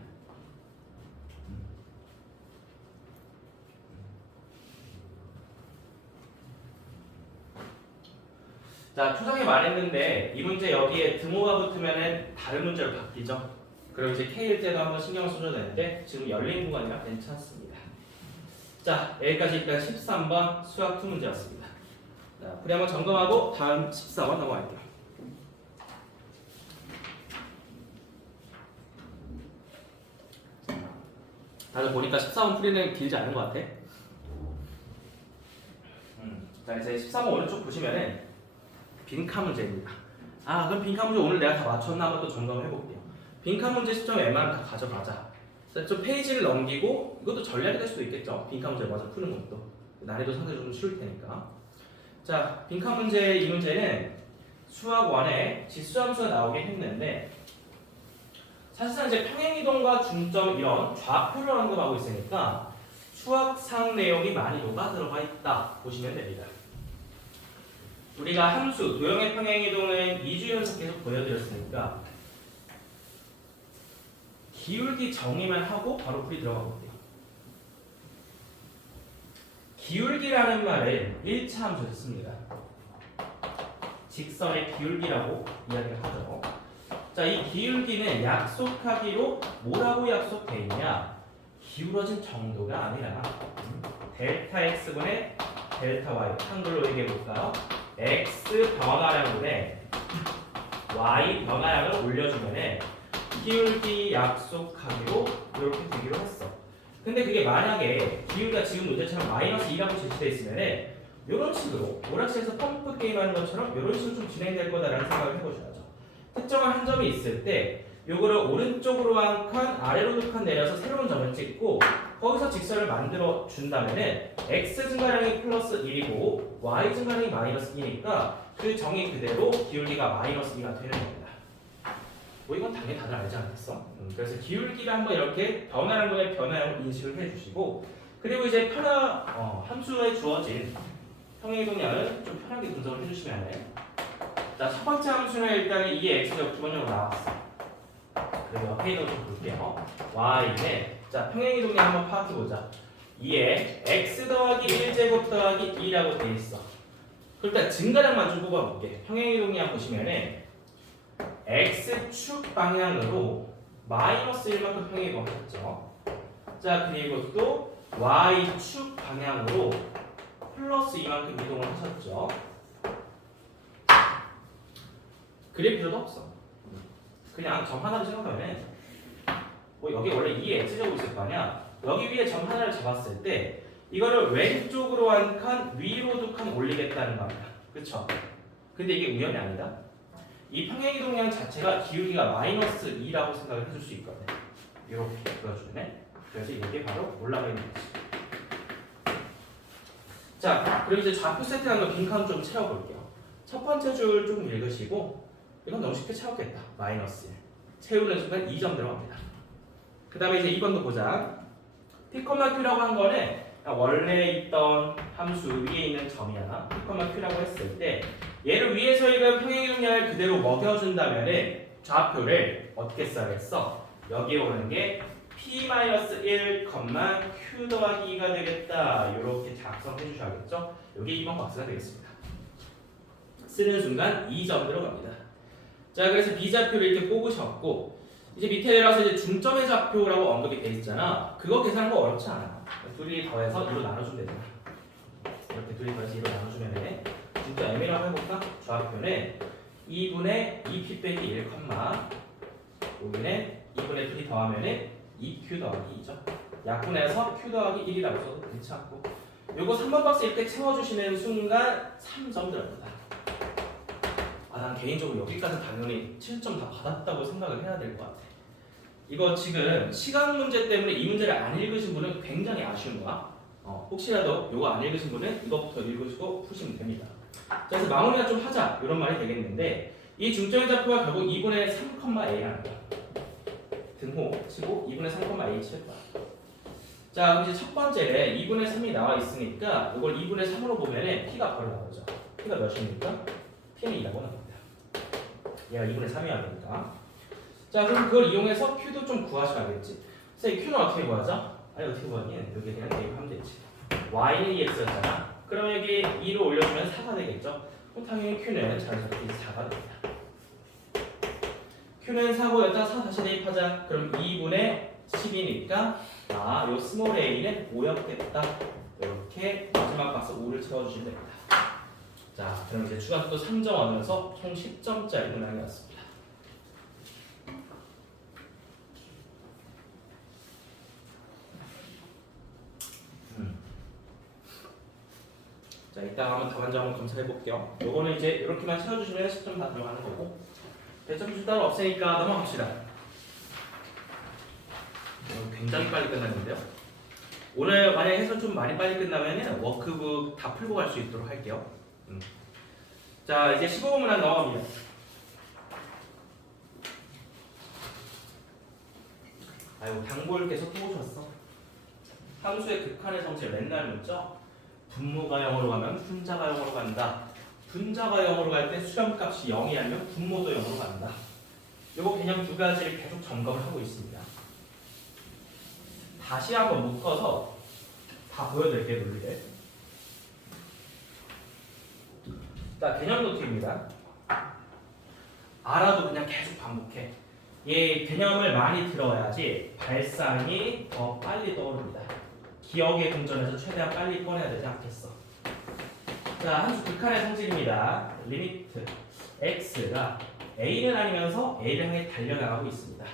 자, 초성에 말했는데 이 문제 여기에 드모가 붙으면은 다른 문제로 바뀌죠. 그럼 이제 K일 때도 한번 신경을 써줘야 되는데 지금 열린 구간이라 괜찮습니다. 자, 여기까지 일단 13번 수학 2 문제였습니다. 자, 풀이 한번 점검하고 다음 14번 넘어갈게요. 다들 보니까 14번 풀이는 길지 않은 것 같아. 자, 이제 14번 오른쪽 보시면은 빈칸 문제입니다. 아, 그럼 빈칸 문제 오늘 내가 다 맞췄나 한번 또 점검해 볼게요. 빈칸 문제 10점 웬만하면 다 가져가자. 자, 좀 페이지를 넘기고 이것도 전략이 될 수도 있겠죠. 빈칸 문제 맞아 푸는 것도 난이도 상대적으로 좀 쉬울 테니까. 자, 빈칸 문제 이 문제는 수학 1에 지수함수가 나오긴 했는데 사실상 이제 평행이동과 중점 이런 좌표를 언급하고 있으니까 수학상 내용이 많이 녹아 들어가 있다 보시면 됩니다. 우리가 함수, 도형의 평행이동은 2주 연속 계속 보여드렸으니까 기울기 정의만 하고 바로 풀이 들어가 볼게요. 기울기라는 말을 1차 함수에서 씁니다. 직선의 기울기라고 이야기를 하죠. 자, 이 기울기는 약속하기로 뭐라고 약속돼 있냐? 기울어진 정도가 아니라 델타 x분의 델타 y, 한글로 얘기해 볼까요? x 변화량분의 y 변화량을 올려주면은 기울기 약속하기로 이렇게 되기로 했어. 근데 그게 만약에 기울기가 지금 문제처럼 마이너스 2라고 제시되어 있으면은 이런 식으로 오락실에서 펌프 게임하는 것처럼 이런 식으로 좀 진행될 거다라는 생각을 해보셔야죠. 특정한 한 점이 있을 때 요거를 오른쪽으로 한 칸, 아래로 두 칸 내려서 새로운 점을 찍고 거기서 직선을 만들어 준다면은 x 증가량이 플러스 1이고 y 증가량이 마이너스 2니까 그 정의 그대로 기울기가 마이너스 2가 되는 겁니다. 뭐 이건 당연히 다들 알지 않겠어? 그래서 기울기를 한번 이렇게 변화라는 거에 변화량을 인식을 해주시고, 그리고 이제 함수에 주어진 평행이동량을 좀 편하게 분석을 해주시면 돼. 자, 첫 번째 함수는 일단 이 x제곱 기본적으로 나왔어. 그리고 옆에 있는 거 좀 볼게요. y는 자 평행이동량 한번 파악해보자. 2에 x 더하기 1제곱 더하기 2라고 돼 있어. 일단 증가량만 좀 뽑아볼게. 평행이동량 보시면은 x축 방향으로 마이너스 1만큼 평행이동 하셨죠. 자, 그리고 또 y축 방향으로 플러스 2만큼 이동을 하셨죠. 그릴 필요도 없어. 그냥 점 하나를 생각하면 여기 원래 2에 x제곱 있을 거 아니야. 여기 위에 점 하나를 잡았을 때 이거를 왼쪽으로 한 칸, 위로 두 칸 올리겠다는 말이야. 그쵸? 근데 이게 우연이 아니다. 이 평행이동량 자체가 기울기가 마이너스 2라고 생각을 해줄 수 있거든. 이렇게 그려주네. 그래서 이게 바로 올라가 있는 거지. 자, 그리고 이제 좌표 세팅한 거 빈칸 좀 채워볼게요. 첫 번째 줄 좀 읽으시고, 이건 너무 쉽게 채웠겠다. 마이너스 1. 채우는 순간 2점 들어갑니다. 그 다음에 이제 2번도 보자. P,Q라고 한 거는 원래 있던 함수 위에 있는 점이야. P,Q라고 했을 때 얘를 위에서 읽은 평행이동량을 그대로 먹여준다면은 좌표를 어떻게 써야겠어? 여기에 오는 게 P-1, Q 더하기 2가 되겠다. 이렇게 작성해 주셔야겠죠? 여기 2번 박스가 되겠습니다. 쓰는 순간 2점 들어갑니다. 자, 그래서 B좌표를 이렇게 뽑으셨고, 이제 밑에 내려와서 이제 중점의 좌표라고 언급이 돼 있잖아. 그거 계산하는 거 어렵지 않아. 둘이 더해서 2로 나눠주면 되잖아. 이렇게 둘이 더해서 2로 나눠주면 돼. 중점 M이라고 해볼까? 좌표는 2분의 2P 빼기 1, 여기는 2분의 2이 더하면은 2Q 더하기 2죠. 약분해서 Q 더하기 1이라고 써도 괜찮고, 요거 3번 박스 이렇게 채워주시는 순간 3점 들어갑니다. 난 개인적으로 여기까지 당연히 7점 다 받았다고 생각을 해야 될 것 같아. 이거 지금 시간 문제 때문에 이 문제를 안 읽으신 분은 굉장히 아쉬운 거야. 혹시라도 이거 안 읽으신 분은 이거부터 읽으시고 푸시면 됩니다. 자, 그래서 마무리가 좀 하자 이런 말이 되겠는데, 이 중점의 좌표가 결국 2분의 3,a라는 거야. 등호 치고 2분의 3,a 칠 거야. 자, 그럼 이제 첫 번째에 2분의 3이 나와 있으니까 이걸 2분의 3으로 보면은 p가 바로 나오죠. p가 몇입니까? p는 2라고 나옵니다. 얘가 2분의 3이어야 되니까. 자, 그럼 그걸 이용해서 Q도 좀 구하셔야겠지. 그래서 Q는 어떻게 구하죠? 아니, 어떻게 구하니? 여기에 그냥 대입하면 되지. Y는 2X였잖아. 그럼 여기 2로 올려주면 4가 되겠죠? 그럼 당연히 Q는 자연스럽게 4가 됩니다. Q는 4고 여기다 4 다시 대입하자. 그럼 2분의 10이니까 요 스몰 a는 5였겠다. 이렇게 마지막 박스 5를 채워주시면 됩니다. 자, 그럼 이제 추가도 3점 얻으면서 총 10점짜리 문항이었습니다. 자, 이따가 한번 답안지 한번 검사해 볼게요. 요거는 이제 이렇게만 채워주시면 10점 다 들어가는 거고, 배점 줄 따로 없으니까 넘어갑시다. 굉장히 빨리 끝났는데요. 오늘 만약에 해설 좀 많이 빨리 끝나면 워크북 다 풀고 갈 수 있도록 할게요. 자, 이제 15번 문항 넘어갑니다. 아이고, 당볼 계속 해보셨어. 함수의 극한의 성질 맨날 묻죠. 분모가 0으로 가면 분자가 0으로 간다. 분자가 0으로 갈 때 수렴값이 0이 아니면 분모도 0으로 간다. 요거 개념 두 가지를 계속 점검을 하고 있습니다. 다시 한번 묶어서 다 보여드릴게요, 논리를. 자, 개념 노트입니다. 알아도 그냥 계속 반복해. 이 개념을 많이 들어야지 발상이 더 빨리 떠오릅니다. 기억의 궁전에서 최대한 빨리 꺼내야 되지 않겠어. 자, 함수 극한의 성질입니다. 리미트 x가 a는 아니면서 a를 향해 달려나가고 있습니다.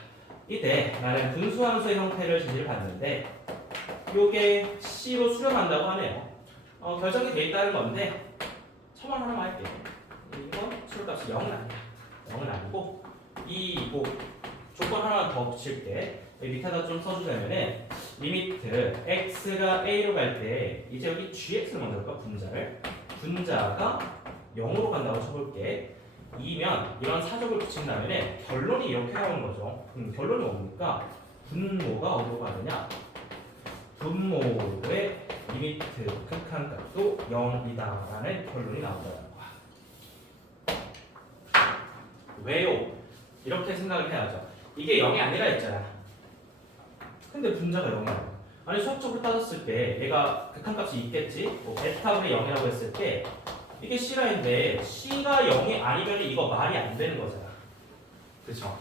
이때 나는 분수함수의 형태를 제시를 받는데 요게 c로 수렴한다고 하네요. 결정이 돼 있다는 건데 처만 하나만 할게요. 이건 수렴값이 0은 아니야. 0은 아니고 2이고 조건 하나만 더 붙일게. 밑에다 좀 써주자면은 리미트 x가 a로 갈 때 이제 여기 gx를 먼저 볼까? 분자가 0으로 간다고 쳐볼게. 2면 이런 사족을 붙인 다음에 결론이 이렇게 나오는 거죠. 결론이 뭡니까? 분모가 어디로 가느냐? 분모의 리미트 극한값도 0이다라는 결론이 나온다는 거야. 왜요? 이렇게 생각을 해야죠. 이게 0이 아니라 했잖아. 근데 분자가 0이야. 아니 수학적으로 따졌을 때 얘가 극한값이 있겠지? 뭐 베타분의 0이라고 했을 때 이게 C라인데 C가 0이 아니면 이거 말이 안 되는 거잖아. 그렇죠?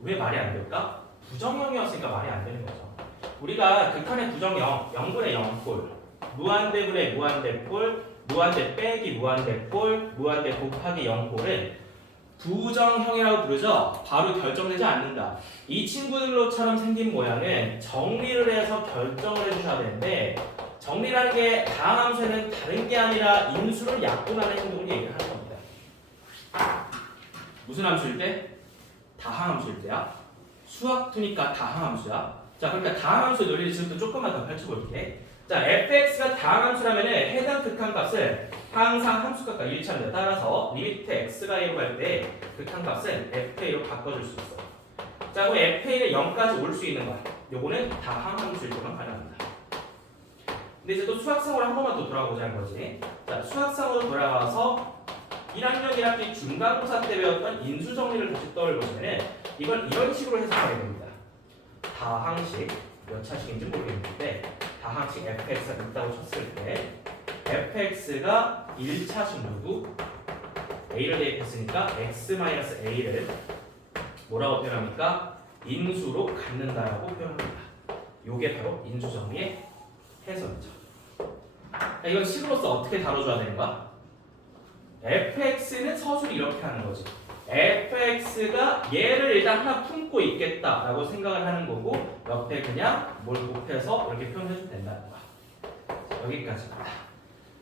왜 말이 안 될까? 부정형이었으니까 말이 안 되는 거죠. 우리가 극한의 부정형 0분의 0꼴 무한대분의 무한대꼴 무한대 빼기 무한대꼴 무한대 곱하기 0꼴은 부정형이라고 부르죠. 바로 결정되지 않는다. 이 친구들로처럼 생긴 모양은 정리를 해서 결정을 해주셔야 되는데 정리라는 게 다항함수에는 다른 게 아니라 인수를 약분하는 행동을 얘기를 하는 겁니다. 무슨 함수일 때? 다항함수일 때야. 수학2니까 다항함수야. 자, 그러니까 다항함수의 논리를 지금부터 조금만 더 펼쳐볼게. 자, fx가 다항함수라면 해당 극한값을 항상 함수값과 일치합니다. 따라서 리미트 x가 a로 갈 때 극한값은 fa로 바꿔줄 수 있어. 자, 그럼 fa는 0까지 올 수 있는 거야. 요거는 다항함수일 때만 가능합니다. 근데 이제 또 수학상으로 한 번만 또 돌아보자는 거지. 자, 수학상으로 돌아가서 1학년 1학기 중간고사 때 배웠던 인수정리를 다시 떠올려보시면 이걸 이런 식으로 해석하게 됩니다. 다항식, 몇 차식인지 모르겠는데 다항식 fx가 있다고 쳤을 때 fx가 1차식 누구? a를 대입했으니까 x-a를 뭐라고 표현합니까? 인수로 갖는다라고 표현합니다. 요게 바로 인수정리의 해석이죠. 이건 식으로서 어떻게 다뤄줘야 되는 거야? fx는 서술이 이렇게 하는 거지. fx가 얘를 일단 하나 품고 있겠다라고 생각을 하는 거고 옆에 그냥 뭘 곱해서 이렇게 표현해주면 된다는 거야. 자, 여기까지입니다.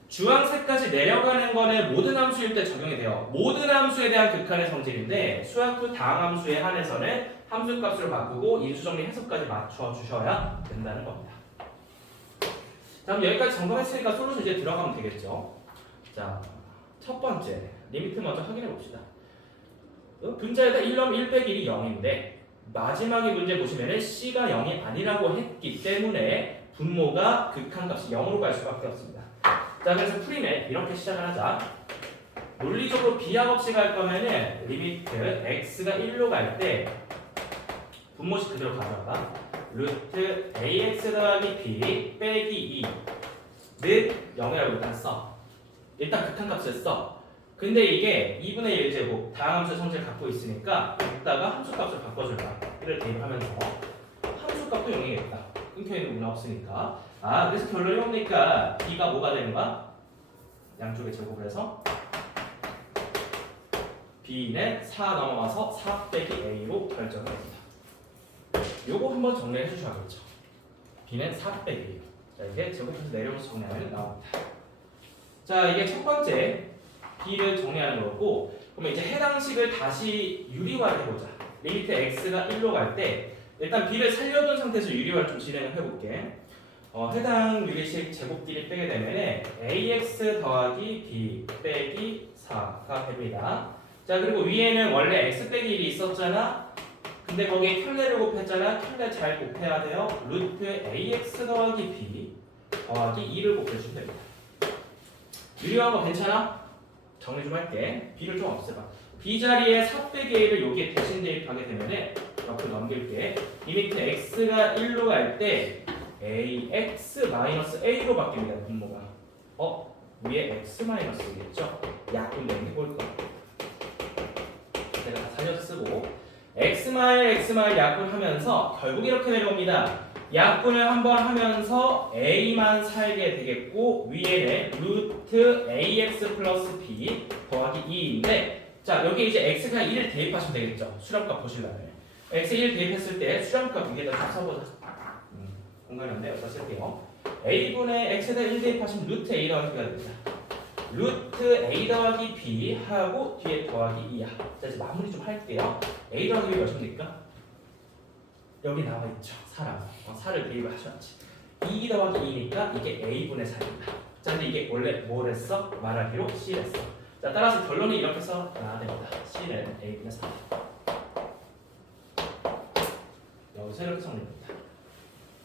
주황색까지 내려가는 거는 모든 함수일 때 적용이 돼요. 모든 함수에 대한 극한의 성질인데 수학2 다항함수에 한해서는 함수값을 바꾸고 인수정리 해석까지 맞춰주셔야 된다는 겁니다. 자, 그럼 여기까지 점검했으니까 솔루션 이제 들어가면 되겠죠. 자, 첫 번째 리미트 먼저 확인해 봅시다. 분자에다 1 넣으면 1 빼기 1이 0인데 마지막에 문제 보시면은 C가 0이 아니라고 했기 때문에 분모가 극한값이 0으로 갈 수밖에 없습니다. 자, 그래서 프리맨 이렇게 시작을 하자. 논리적으로 비약 없이 갈 거면은 리미트 x가 1로 갈 때 분모식 그대로 가져가. 루트 ax 더하기 b 빼기 2는 0이라고 일단 써. 일단 극한값을 써. 근데 이게 2분의 1제곱 다항함수의 성질을 갖고 있으니까 여기다가 함수값을 바꿔줄까. 이를 대입하면서 함수값도 0이겠다. 끊겨있는 문화 없으니까. 아, 그래서 결론이 뭡니까? b가 뭐가 되는 거야? 양쪽에 제곱을 해서 b는 4 넘어가서 4 빼기 a로 결정을 합니다. 요거 한번 정리해 주셔야겠죠. b는 4 빼기 1. 자, 이게 제곱해서 내려오면서 정리하면 나옵니다. 자, 이게 첫 번째 b를 정리하는 거고, 그러면 이제 해당식을 다시 유리화해보자. 리미트 x가 1로 갈 때 일단 b를 살려둔 상태에서 유리화를 좀 진행을 해볼게. 해당 유리식 제곱끼리 빼게 되면 ax 더하기 b 빼기 4가 됩니다. 자, 그리고 위에는 원래 x 빼기 1이 있었잖아. 근데 거기에 켤레를 곱했잖아. 켤레 잘 곱해야 돼요. 루트 ax 더하기 b 더하기 2를 곱해주면 됩니다. 유리화한 거 괜찮아? 정리 좀 할게. b를 좀 없애봐. b 자리에 4 빼기 a를 여기에 대신 대입하게 되면은 옆으로 넘길게. 리미트 x가 1로 갈 때 ax-a로 바뀝니다. 분모가. 위에 x-이겠죠? 약분되는 게 볼 거야. 내가 x 마일 약분하면서 결국 이렇게 내려옵니다. 약분을 한번 하면서 a만 살게 되겠고 위에는 루트 ax 플러스 b 더하기 2인데 자 여기 이제 x가 1을 대입하시면 되겠죠. 수렴값 보시려면 x 1 대입했을 때 수렴값 위에다 좀 써보자. 공간이 없네. 여기다 쓸게요. a분의 x에다 1 대입하시면 루트 a 더하기 b가 됩니다. 루트 a 더하기 b 하고 뒤에 더하기 2야. 자 이제 마무리 좀 할게요. a 더하기 b 몇입니까? 여기 나와 있죠. 4랑 4를 대입을 하셔야지. 2 더하기 2니까 이게 a분의 4입니다. 자 근데 이게 원래 뭐랬어? 말하기로 c랬어. 자 따라서 결론이 이렇게 써놔야 됩니다. c는 a분의 4. 여기서 이렇게 정리됩니다.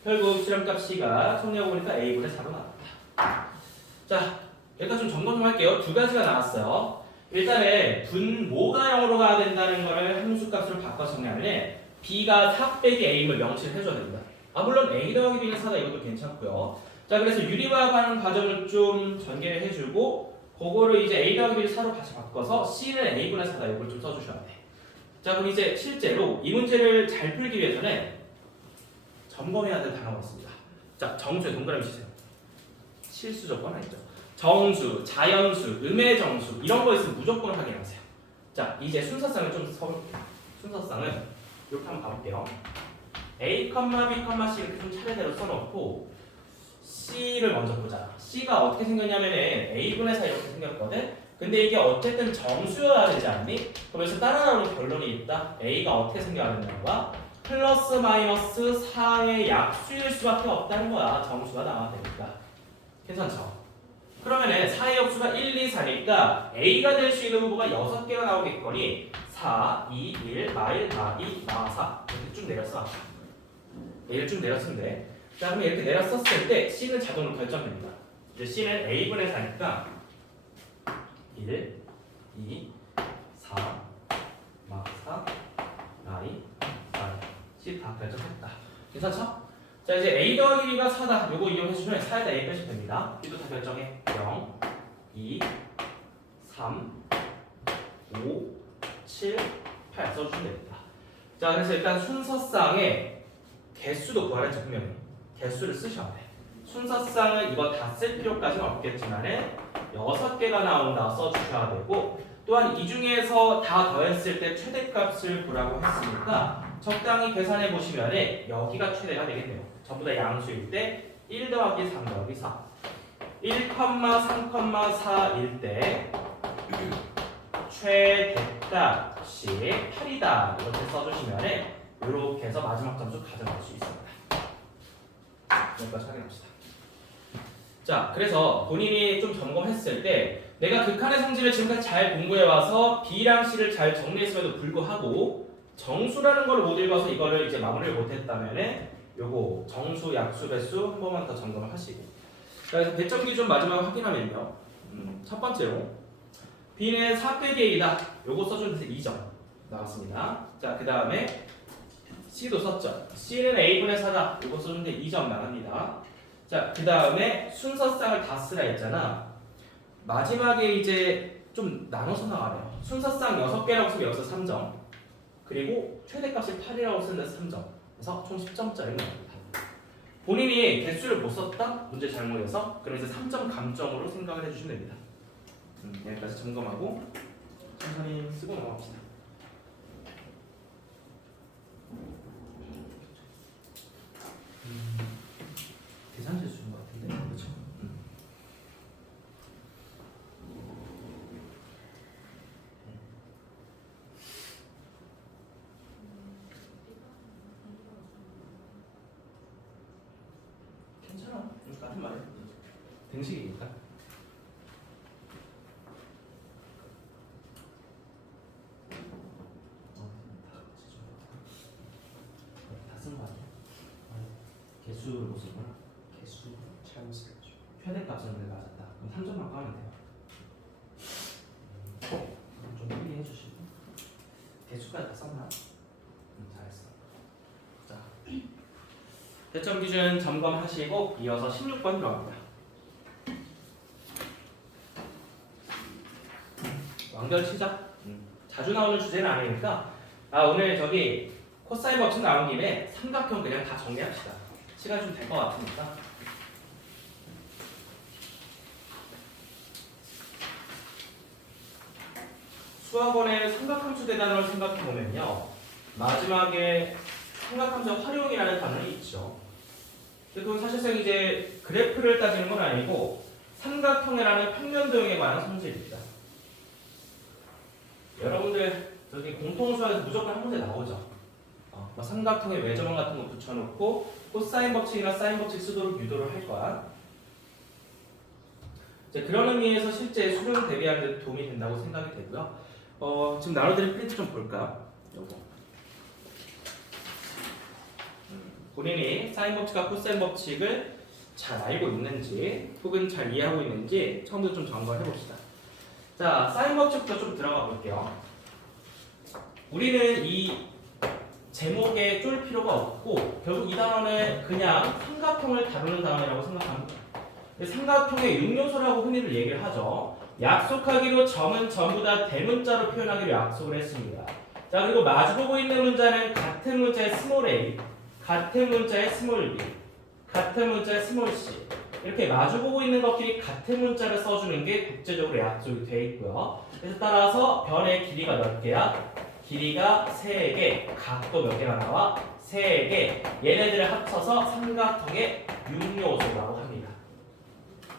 결국 실험값 c가 정리하고 보니까 a분의 4로 나왔다. 자 일단 좀 점검 좀 할게요. 두 가지가 나왔어요. 일단은 분모가 0으로 가야 된다는 거를 함수값으로 바꿔서 정리하면 b가 4 빼기 a임을 명시를 해줘야 됩니다. 물론 a 더하기 b는 4다 이것도 괜찮고요. 자 그래서 유리화하는 과정을 좀 전개를 해주고 그거를 이제 a 더하기 b를 4로 다시 바꿔서 c는 a분의 4다 이걸 좀 써주셔야 돼. 자 그럼 이제 실제로 이 문제를 잘 풀기 위해서는 점검해야 될 단어가 있습니다. 자 정수에 동그라미 치세요. 실수 조건 아니죠. 정수, 자연수, 음의 정수 이런 거 있으면 무조건 확인하세요. 자 이제 순서상을 좀 써볼게요. 순서상은 이렇게 한번 가볼게요. A, B, C 이렇게 좀 차례대로 써놓고 C를 먼저 보자. C가 어떻게 생겼냐면은 A분의 4 이렇게 생겼거든. 근데 이게 어쨌든 정수여야 되지 않니? 그러면서 따라 나오는 결론이 있다. A가 어떻게 생겨야 된다는 거야? 플러스 마이너스 4의 약수일 수밖에 없다는 거야. 정수가 나와야 되니까. 괜찮죠? 그러면은 4의 역수가 1, 2, 4니까 A가 될 수 있는 후보가 6개가 나오겠거니 4, 2, 1, 마일, 마, 2, 마, 4 이렇게 쭉 내렸어. A를 쭉 내렸으면 돼. 자 그럼 이렇게 내렸었을 때 C는 자동으로 결정됩니다. 이제 C는 A분의 4니까 1, 2, 4, 마, 4, 마이, 마, C 다 결정했다. 괜찮죠? 자 이제 a 더하기 b가 4다. 요거 이용해주시면 4에다 a 빼시면 됩니다. b도 다 결정해. 0, 2, 3, 5, 7, 8 써주시면 됩니다. 자 그래서 일단 순서상에 개수도 구하랬죠 분명히. 개수를 쓰셔야 돼. 순서상은 이거 다 쓸 필요까지는 없겠지만은 6개가 나온다 써주셔야 되고 또한 이 중에서 다 더했을 때 최대값을 구라고 했으니까 적당히 계산해 보시면 여기가 최대가 되겠네요. 전부 다 양수일 때 1 더하기 3 더하기 4 1, 3, 4일 때 최대값이 8이다 이렇게 써주시면 이렇게 해서 마지막 점수 가져갈 수 있습니다. 여기까지 확인합시다. 자 그래서 본인이 좀 점검했을 때 내가 극한의 성질을 지금까지 잘 공부해와서 B랑 C를 잘 정리했음에도 불구하고 정수라는 걸 못 읽어서 이거를 이제 마무리를 못했다면은 요거 정수, 약수, 배수 한 번만 더 점검을 하시고 자, 그래서 배점 기준 마지막 확인하면요 첫 번째로 B는 4 빼기 A다 요거 써주면서 2점 나왔습니다. 자 그 다음에 C도 썼죠. C는 A분의 4다 요거 써주는데 2점 나갑니다. 자 그 다음에 순서상을 다 쓰라 했잖아. 마지막에 이제 좀 나눠서 나가네요. 순서상 6개라고 쓰면 여기서 3점 그리고 최대값이 8이라고 쓰는데 3점 그래서 총 10점짜리가 나옵니다. 본인이 개수를 못 썼다? 문제 잘못해서 그럼 이제 3점 감점으로 생각을 해주시면 됩니다. 여기까지 점검하고 천천히 쓰고 넘어갑시다. 계산 실수인 것 같은데 그렇죠? 괜찮아. 같은 말이야. 등식이니까. 다 쓴 거 아니야? 개수를 못 쓰구나. 개수 잘못 쓰겠죠. 최대값은 근데 맞았다. 그럼 3점만 까면 돼요. 좀 유리해 주시고. 개수까지 다 썼나? 잘했어. 자, 배점 기준 점검하시고 이어서 16번 들어갑니다. 완결 시작. 자주 나오는 주제는 아니니까 오늘 저기 코사인 법칙 나온 김에 삼각형 그냥 다 정리합시다. 시간이 좀 될 것 같으니까. 수학원의 삼각함수 대단원을 생각해보면요. 마지막에 삼각함수 활용이라는 단원이 있죠. 근데 그건 사실상 이제 그래프를 따지는 건 아니고 삼각형이라는 평면도형에 관한 성질입니다. 여러분들 저기 공통수학에서 무조건 한 문제 나오죠. 삼각형에 외접원 같은 거 붙여놓고 코사인 법칙이나 사인 법칙 쓰도록 유도를 할 거야. 이제 그런 의미에서 실제 수능 대비하는 데 도움이 된다고 생각이 되고요. 지금 나눠드린 프린트 좀 볼까? 요거. 본인이 사인 법칙과 코사인 법칙을 잘 알고 있는지 혹은 잘 이해하고 있는지 처음부터 좀 점검해 봅시다. 자, 사인 법칙부터 좀 들어가 볼게요. 우리는 이 제목에 쫄 필요가 없고 결국 이 단어는 그냥 삼각형을 다루는 단어라고 생각합니다. 삼각형의 6요소라고 흔히들 얘기를 하죠. 약속하기로 점은 전부 다 대문자로 표현하기로 약속을 했습니다. 자, 그리고 마주보고 있는 문자는 같은 문자의 스몰 a, 같은 문자의 스몰 b, 같은 문자의 스몰 c 이렇게 마주보고 있는 것끼리 같은 문자를 써주는 게 국제적으로 약속이 되어 있고요. 그래서 따라서 변의 길이가 몇 개야? 길이가 3개, 각도 몇 개가 나와? 3개. 얘네들을 합쳐서 삼각형의 6요소라고 합니다.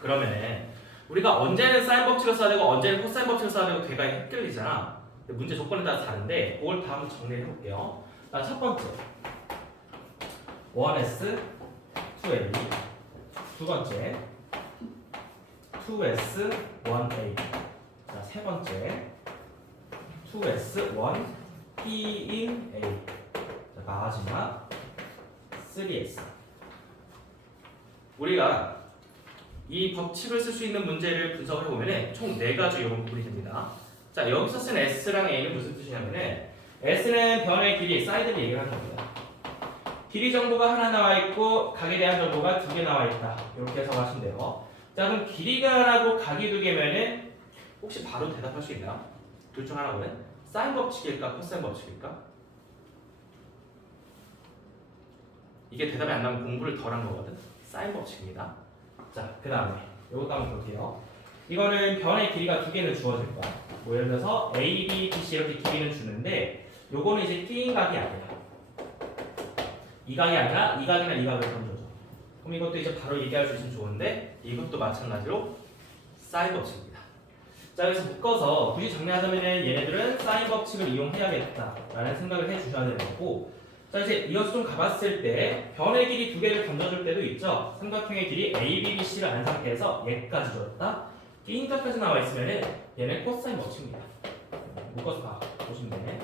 그러면 우리가 언제는 사인 법칙을 써야 되고 언제는 코사인 법칙을 써야 되고 걔가 헷갈리잖아. 문제 조건에 따라 다른데 그걸 다 한번 정리해 볼게요. 자, 첫 번째 1s, 2a. 두 번째 2s, 1a. 자, 세 번째 2s, 1 p in a. 자, 마지막 3s. 우리가 이 법칙을 쓸 수 있는 문제를 분석을 해보면 총 4가지 요런 부분이 됩니다. 자, 여기서 쓴 S랑 A는 무슨 뜻이냐면은 S는 변의 길이, 사이드를 얘기를 하는 겁니다. 길이 정보가 하나 나와 있고 각에 대한 정보가 2개 나와 있다. 이렇게 해석하시면 돼요. 자, 그럼 길이가 하나고 각이 2개면은 혹시 바로 대답할 수 있나요? 둘 중 하나거든? 사인 법칙일까? 코사인 법칙일까? 이게 대답이 안 나오면 공부를 덜 한 거거든? 사인 법칙입니다. 자, 그 다음에 이것도 한번 볼게요. 이거는 변의 길이가 2개는 주어질 거야. 뭐 예를 들어서 A, B, B, C 이렇게 길이는 주는데 요거는 이제 끼인 각이 아니야. 이 각이 아니라 이 각이나 이 각을 던져줘. 그럼 이것도 이제 바로 얘기할 수 있으면 좋은데 이것도 마찬가지로 사인 법칙입니다. 자, 그래서 묶어서 굳이 정리하자면 얘네들은 사인 법칙을 이용해야겠다라는 생각을 해주셔야 되는 거고, 자, 이제 이어서 좀 가봤을 때 변의 길이 2개를 던져줄 때도 있죠. 삼각형의 길이 A, B, B, C를 안 상태에서 얘까지 줬다. 끼인각까지 나와 있으면 얘는 코사인 법칙입니다. 묶어서 보시면 되네.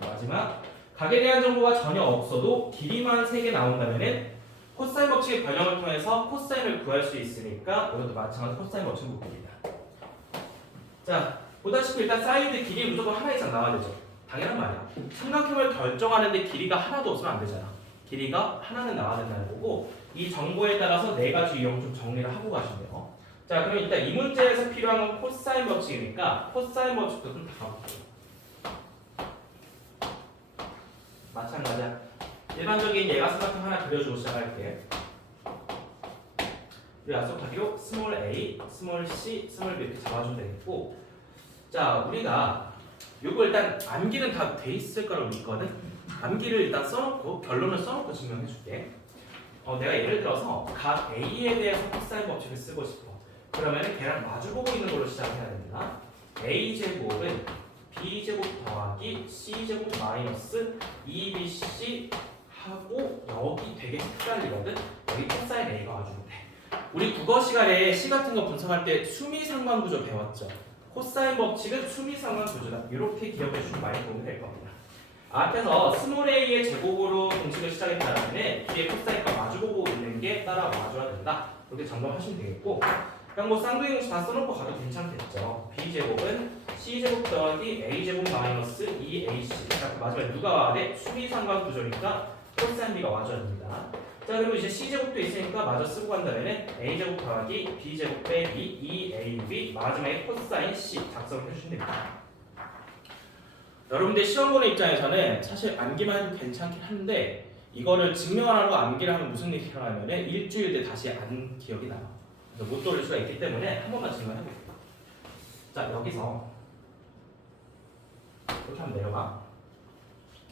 마지막 각에 대한 정보가 전혀 없어도 길이만 3개 나온다면 코사인 법칙의 변형을 통해서 코사인을 구할 수 있으니까 이것도 마찬가지로 코사인 법칙 묶습니다. 자, 보다시피 일단 사이드 길이 무조건 하나 이상 나와야 되죠. 당연한 말이야. 삼각형을 결정하는데 길이가 하나도 없으면 안 되잖아. 길이가 하나는 나와야 된다는 거고, 이 정보에 따라서 4가지 유형 좀 정리를 하고 가시면 돼요. 자, 그럼 일단 이 문제에서 필요한 건 코사인 법칙이니까 코사인 법칙도 좀 다 가볼게요. 마찬가지야. 일반적인 예가삼각형 하나 그려주고 시작할게. 우리 약속하기로 스몰 a, 스몰 c, 스몰 b 이렇게 잡아주면 되겠고, 자, 우리가 요거 일단 암기는 다 돼 있을 거라고 믿거든. 암기를 일단 써놓고 결론을 써놓고 증명해 줄게. 내가 예를 들어서 각 A에 대해서 코사인 법칙을 쓰고 싶어. 그러면 걔랑 마주보고 있는 걸로 시작해야 됩니다. A제곱은 B제곱 더하기 C제곱 마이너스 2BC 하고 여기 되게 헷갈리거든. 여기 코사인 A가 와주면 돼. 우리 국어 시간에 시 같은 거 분석할 때 수미상관구조 배웠죠. 코사인 법칙은 수미상관구조다. 이렇게 기억해 주시면 많이 도움이 될 겁니다. 앞에서 스몰 a의 제곱으로 공식을 시작했다면 뒤에 코사인과 마주보고 있는 게 따라 와줘야 된다. 이렇게 점검하시면 되겠고, 그냥 뭐 쌍둥이 공식 다 써놓고 가도 괜찮겠죠. b제곱은 c제곱 더하기 a제곱 마이너스 2ac. 자, 마지막에 누가 와야 돼? 수미상관구조니까 코사인 b가 와줘야 됩니다. 자, 그리고 이제 c제곱도 있으니까 마저 쓰고 간다면 a제곱 더하기 b제곱 빼기 2ab 마지막에 코사인 c 작성을 해주시면 됩니다. 여러분들 시험 보는 입장에서는 사실 암기만 해도 괜찮긴 한데 이거를 증명하라고 암기를 하면 무슨 일이 일어나면 일주일 뒤에 다시 안 기억이 나요. 그래서 못 돌릴 수가 있기 때문에 한 번만 증명해볼게요. 자, 여기서 이렇게 하면 내려가.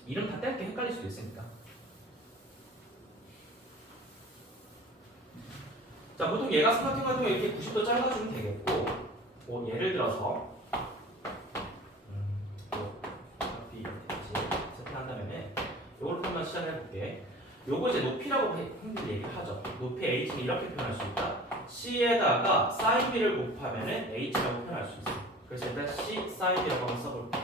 이름 다 뗄게 헷갈릴 수도 있으니까. 자, 보통 얘가 삼각형 같은 거 이렇게 90도 잘라주면 되겠고, 뭐 예를 들어서 세팅한다면 요걸 한번 시작해볼게. 요거 이제 높이라고 흔히 얘기를 하죠. 높이 h는 이렇게 표현할 수 있다. c에다가 sin b를 곱하면 h라고 표현할 수 있어. 그래서 일단 c sin b라고 한번 써볼게.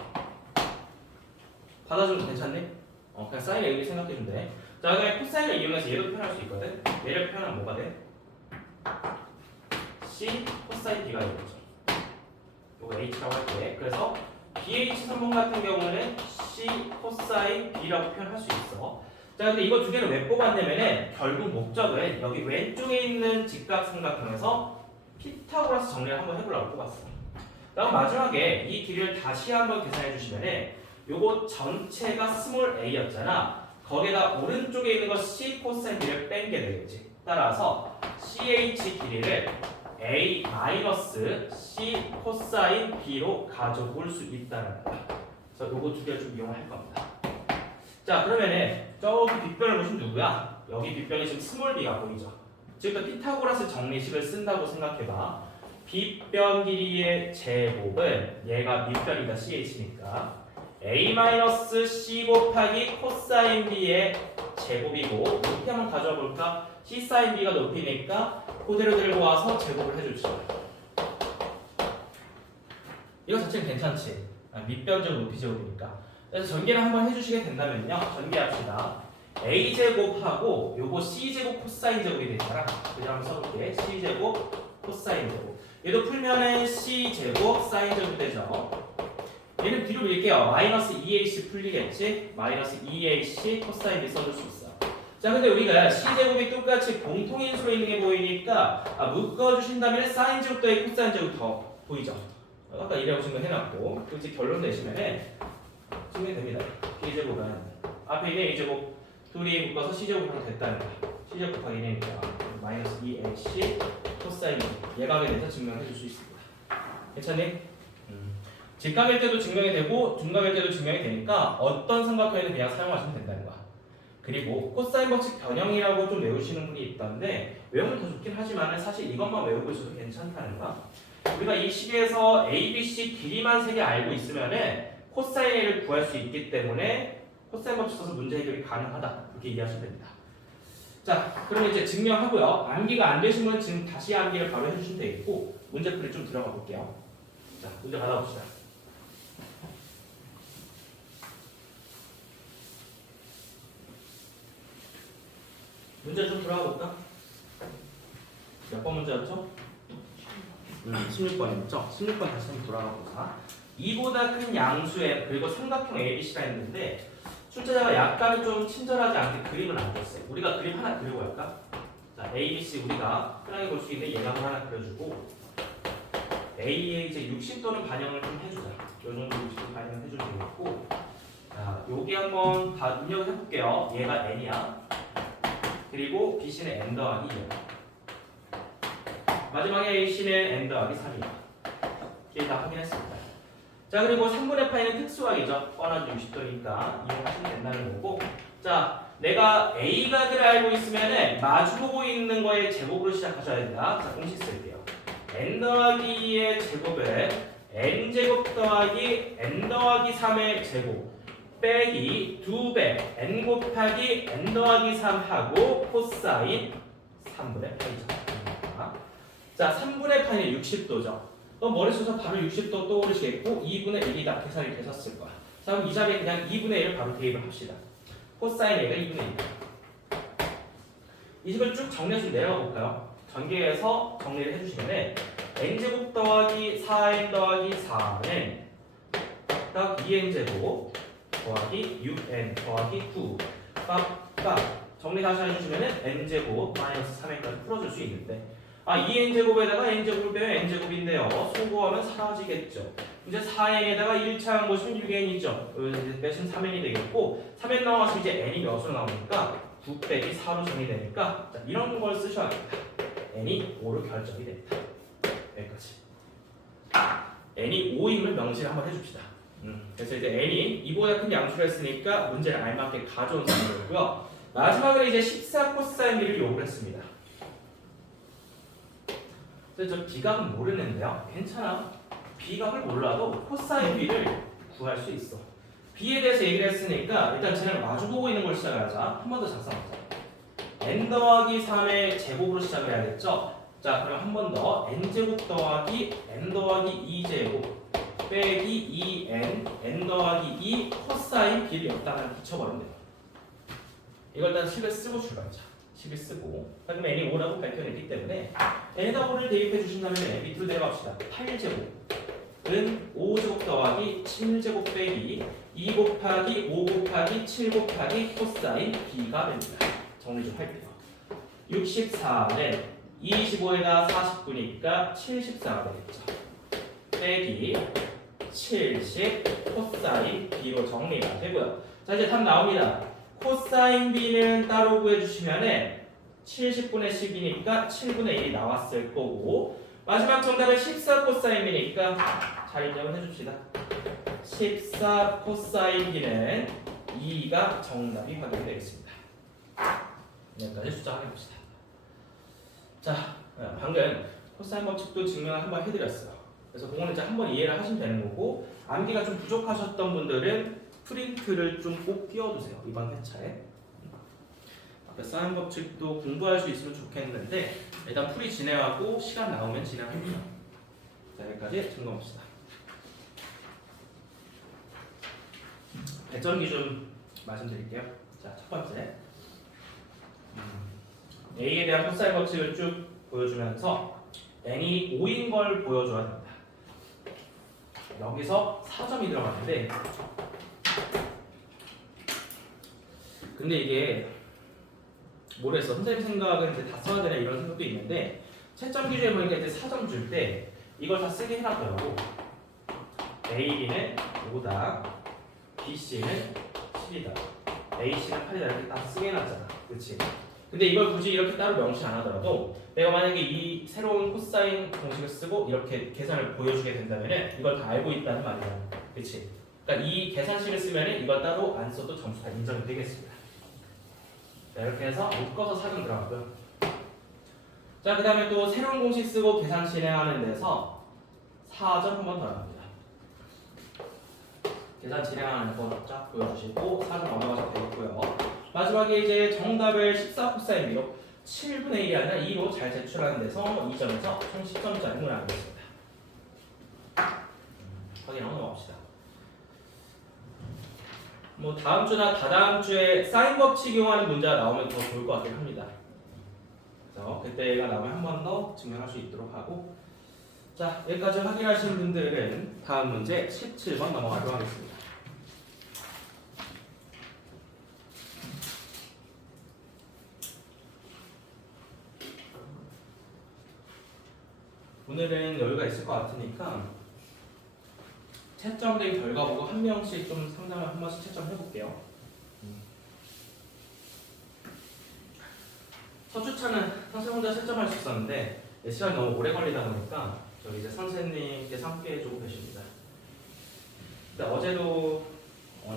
받아주면 괜찮니? 그냥 sin a 생각해주면 돼. 자, 그다음에 코사인을 이용해서 얘도 표현할 수 있거든. 얘를 표현하면 뭐가 돼? c 코사인 b가 되겠죠. 요거 h라고 할게. 그래서 BH 선분 같은 경우는 C 코사인 B라고 표현할 수 있어. 자, 근데 이거 두 개를 왜 뽑았냐면은 결국 목적은 여기 왼쪽에 있는 직각삼각형에서 피타고라스 정리를 한번 해보려고 뽑았어. 그다음 마지막에 이 길이를 다시 한번 계산해 주시면은 요거 전체가 스몰 a였잖아. 거기다 오른쪽에 있는 거 C 코사인 B를 뺀 게 되겠지. 따라서 CH 길이를 A 마이너스 C 코사인 B로 가져올 수 있다는 거야. 그래서 요거 두 개를 좀 이용할 겁니다. 자, 그러면은 저기 빗변을 보시면 누구야? 여기 빗변이 지금 스몰 b가 보이죠? 지금 피타고라스 정리식을 쓴다고 생각해봐. 빗변 길이의 제곱은 얘가 밑변이다 CH니까 A 마이너스 C 곱하기 코사인 B의 제곱이고 높이 한번 가져와 볼까? C 사인 B가 높이니까 그대로 들고 와서 제곱을 해주죠. 이거 자체는 괜찮지? 밑변적 높이 제곱이니까. 그래서 전개를 한번 해주시게 된다면요. 전개합시다. A제곱하고 요거 C제곱 코사인 제곱이 되잖아. 그냥 한번 써볼게. C제곱 코사인 제곱. 얘도 풀면은 C제곱 사인 제곱 되죠. 얘는 뒤로 밀게요. 마이너스 2AC 풀리겠지? 마이너스 2AC 코사인 B 써줄 수 있어. 자, 근데 우리가 C제곱이 똑같이 공통인수로 있는 게 보이니까 묶어주신다면 사인 제곱 더하기 코사인 제곱 더 보이죠? 아까 이래고 증명해놨고 그렇지 결론 내시면은 증명됩니다. B제곱은 앞에 있는 A제곱 둘이 묶어서 C제곱 하면 됐다는 거야. C제곱 곱하기 1이니까 마이너스 2AC 코사인 예각에 대해서 증명해 줄 수 있습니다. 괜찮니? 직각일 때도 증명이 되고 둔각일 때도 증명이 되니까 어떤 삼각형에는 그냥 사용하시면 된다는 거야. 그리고 코사인 법칙 변형이라고 좀 외우시는 분이 있던데 외우면 더 좋긴 하지만 사실 이것만 외우고 있어도 괜찮다는 거야. 우리가 이 식에서 A, B, C 길이만 3개 알고 있으면은 코사인 A를 구할 수 있기 때문에 코사인 법칙 써서 문제 해결이 가능하다. 이렇게 이해하시면 됩니다. 자, 그럼 이제 증명하고요. 암기가 안 되신 분은 지금 다시 암기를 바로 해주시면 되겠고 문제풀이 좀 들어가 볼게요. 자, 문제 받아봅시다. 문제 좀 들어가 볼까? 몇 번 문제였죠? 16번이었죠? 16번 다시 한번 돌아가 보자. 2보다 큰 양수의 그리고 삼각형 ABC가 있는데 출제자가 약간 좀 친절하지 않게 그림을 안 줬어요. 우리가 그림 하나 그리고 할까? 자, ABC 우리가 편하게 볼 수 있는 예감을 하나 그려주고 A에 이제 60도는 반영을 좀 해주자. 요 정도 60도 반영을 해주면 되겠고 자, 요게 한번 다 입력을 해볼게요. 얘가 N이야. 그리고 BC는 N 더하기 2야. 마지막에 AC는 N 더하기 3이야. 이게 다 확인했습니다. 자, 그리고 3분의 파이는 특수각이죠. 뻔하지 60도니까 이용하시면 된다는 거고. 자, 내가 A각을 알고 있으면은 마주보고 있는 거의 제곱으로 시작하셔야 된다. 자, 공식 쓸게요. N 더하기 2의 제곱은 N제곱 더하기 N 더하기 3의 제곱 빼기 2배 N 곱하기 N 더하기 3하고 코사인 3분의 파이죠. 자, 3분의 파이는 60도죠. 그럼 머릿속에서 바로 60도 떠오르시겠고 2분의 1이다. 계산이 되셨을 거야. 자, 그럼 이 자리에 그냥 2분의 1을 바로 대입을 합시다. 코사인 A가 2분의 1이다. 이 식을 쭉 정리해서 내려가 볼까요? 전개해서 정리를 해주시면 N제곱 더하기 4N 더하기 4는 딱 2N제곱 더하기 6N 더하기 9 빡빡 정리 다시 해주시면 N제곱 마이너스 3N까지 풀어줄 수 있는데 2N제곱에다가 N제곱을 빼면 N제곱인데요. 소거하면 사라지겠죠. 이제 4n에다가 1차 항보시면 6n이죠. 이제 빼시면 3n이 되겠고 3n 나와서 이제 n이 몇으로 나오니까 9 빼기 4로 정리되니까 자, 이런 걸 쓰셔야겠다. n이 5로 결정이 됩니다. 여기까지. n이 5임을 명시를 한번 해줍시다. 그래서 이제 n이 이보다 큰 양수를 했으니까 문제를 알맞게 가져온 상태였고요. 마지막으로 이제 14 코사인 b를 요구를 했습니다. 그래서 저 b값은 모르는데요. 괜찮아. b값을 몰라도 코사인 b를 구할 수 있어. b에 대해서 얘기를 했으니까 일단 쟤를 마주보고 있는 걸 시작하자. 한 번 더 작성하자. n 더하기 3의 제곱으로 시작을 해야겠죠. 자, 그럼 한 번 더 n제곱 더하기 n 더하기 2제곱 빼기 2n n 더하기 2 코사인 b를 여기다가 붙여버리면 돼요. 이걸 일단 10을 쓰고 출발하자. 10을 쓰고 그럼 n이 5라고 밝혀냈기 때문에 n에다 5를 대입해 주신다면 밑으로 내려갑시다. 8제곱은 5제곱 더하기 7제곱 빼기 2 곱하기 5 곱하기 7 곱하기 코사인 b가 됩니다. 정리 좀 할게요. 64는 25에다 49니까 74가 되겠죠. 빼기 70 코사인 b로 정리가 되고요. 자, 이제 답 나옵니다. 코사인 b는 따로 구해주시면 70분의 10이니까 7분의 1이 나왔을 거고 마지막 정답은 14 코사인 b니까 잘 입력을 해줍시다. 14 코사인 b는 2가 정답이 확인되겠습니다. 여기까지 숫자 확인해봅시다. 자, 방금 코사인 법칙도 증명을 한번 해드렸어요. 그래서 그거는 이제 한번 이해를 하시면 되는 거고 암기가 좀 부족하셨던 분들은 프린트를 좀 꼭 띄워두세요. 이번 회차에. 앞에 사인 법칙도 공부할 수 있으면 좋겠는데 일단 풀이 진행하고 시간 나오면 진행합니다. 자, 여기까지 점검합시다. 배점 기준 말씀드릴게요. 자, 첫 번째 A에 대한 코사인 법칙을 쭉 보여주면서 n이 5인 걸 보여줘야 됩니다. 여기서 4점이 들어가는데 근데 이게 모르겠어. 선생님 생각은 이제 다 써야 되나 이런 생각도 있는데 채점 기준에 보니까 이제 4점 줄 때 이걸 다 쓰게 해놨더라고. AB는 5다, BC는 10이다, AC는 8이다 이렇게 다 쓰게 해놨잖아. 그렇지? 근데 이걸 굳이 이렇게 따로 명시 안 하더라도 내가 만약에 이 새로운 코사인 공식을 쓰고 이렇게 계산을 보여주게 된다면 이걸 다 알고 있다는 말이야. 그치? 그러니까 이 계산식을 쓰면 이걸 따로 안 써도 점수가 인정이 되겠습니다. 자, 이렇게 해서 묶어서 4점 들어가고요. 자, 그 다음에 또 새로운 공식 쓰고 계산 진행하는 데서 4점 한 번 더 나갑니다. 계산 진행하는 거 쫙 보여주시고 4점 넘어가셔도 되겠고요. 마지막에 이제 정답을 14 코사인 b로 7분의 1이 아니라 2로 잘 제출하는 데서 2점에서 총 10점짜리 문을 하겠습니다. 확인하고 넘어갑시다. 뭐 다음 주나 다다음 주에 사인 법칙 이용하는 문제가 나오면 더 좋을 것 같긴 합니다. 그래서 그때가 나오면 한 번 더 증명할 수 있도록 하고 자, 여기까지 확인하신 분들은 다음 문제 17번 넘어가도록 하겠습니다. 오늘은 여유가 있을 것 같으니까 채점된 결과 보고 한 명씩 좀 상담을 한 번씩 채점해 볼게요. 첫 주차는 선생님 혼자 채점할 수 있었는데 시간이 너무 오래 걸리다 보니까 저기 이제 선생님께서 함께 해주고 계십니다. 근데 어제도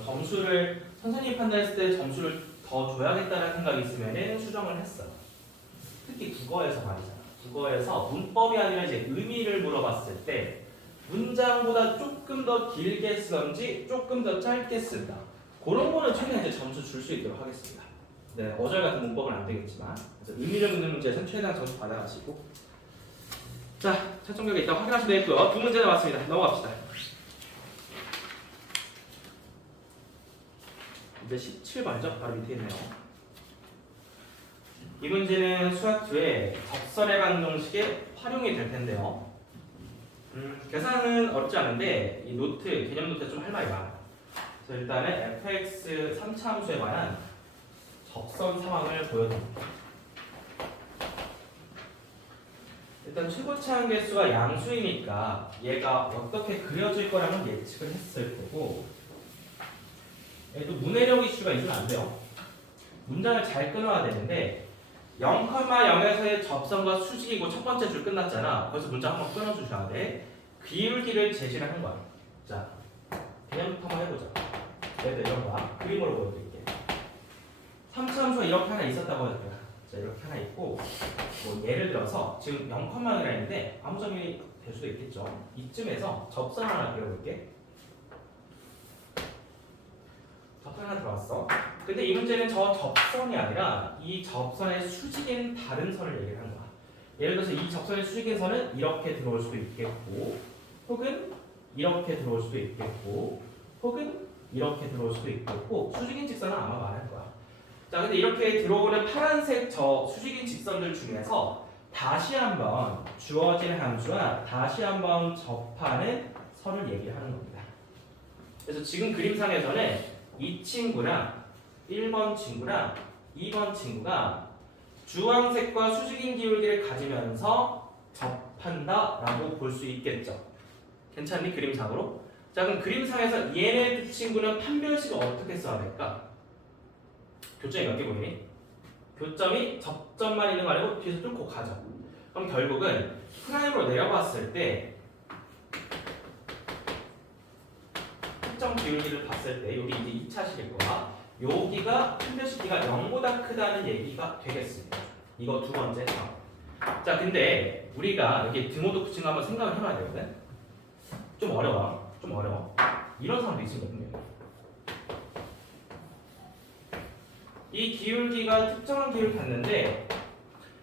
점수를 선생님이 판단했을 때 점수를 더 줘야겠다는 생각이 있으면 수정을 했어요. 특히 국어에서 말이잖아. 국어에서 문법이 아니라 이제 의미를 물어봤을 때 문장보다 조금 더 길게 쓰던지 조금 더 짧게 쓴다. 그런 거는 최대한 이제 점수 줄 수 있도록 하겠습니다. 네, 어절 같은 문법은 안 되겠지만 그래서 의미를 묻는 문제에서는 최대한 점수 받아가시고 자, 채점 결과 이따 확인하시면 되겠고요. 두 문제 남았습니다. 넘어갑시다. 이제 17번이죠? 바로 밑에 있네요. 이 문제는 수학 2의 접선의 방정식에 활용이 될 텐데요. 계산은 어렵지 않은데 이 노트, 개념 노트 좀 할 말이 많아요. 그래서 일단은 fx 3차 함수에 관한 접선 상황을 보여드립니다. 일단 최고차항 개수가 양수이니까 얘가 어떻게 그려질 거라는 예측을 했을 거고, 또 문해력 이슈가 있으면 안 돼요. 문장을 잘 끊어야 되는데 0,0에서의 접선과 수직이고 첫 번째 줄 끝났잖아. 그래서 문장 한번 끊어주셔야 돼. 기울기를 제시를 한 거야. 자, 개념부터 한번 해보자. 얘들 이런 거야. 그림으로 보여드릴게. 3차 함수가 이렇게 하나 있었다고 할게요. 자, 이렇게 하나 있고, 뭐 예를 들어서 지금 0,0이라 했는데 아무 점이 될 수도 있겠죠. 이쯤에서 접선 하나 그려볼게. 접선 하나 들어왔어. 근데 이 문제는 저 접선이 아니라 이 접선의 수직인 다른 선을 얘기를 하는 거야. 예를 들어서 이 접선의 수직인 선은 이렇게 들어올 수도 있겠고, 혹은 이렇게 들어올 수도 있겠고, 혹은 이렇게 들어올 수도 있겠고, 수직인 직선은 아마 말할 거야. 자, 근데 이렇게 들어오는 파란색 저 수직인 직선들 중에서 다시 한번 주어진 함수와 다시 한번 접하는 선을 얘기를 하는 겁니다. 그래서 지금 그림상에서는 이 친구랑 1번 친구랑 2번 친구가 주황색과 수직인 기울기를 가지면서 접한다라고 볼 수 있겠죠. 괜찮니? 그림상으로? 자, 그럼 그림상에서 얘네 두 친구는 판별식을 어떻게 써야 될까? 교점이 몇 개 보이니? 교점이 접점만 있는 거 아니고 뒤에서 뚫고 가죠. 그럼 결국은 프라임으로 내려봤을 때 특정 기울기를 봤을 때 여기 이제 2차식일 거야. 여기가 판별식기가 0보다 크다는 얘기가 되겠습니다. 이거 두 번째 상황. 자, 근데 우리가 여기 등호도 붙인 거 한번 생각을 해봐야 되거든. 좀 어려워. 좀 어려워. 이런 상황도 있거든요. 이 기울기가 특정한 기울기 갔는데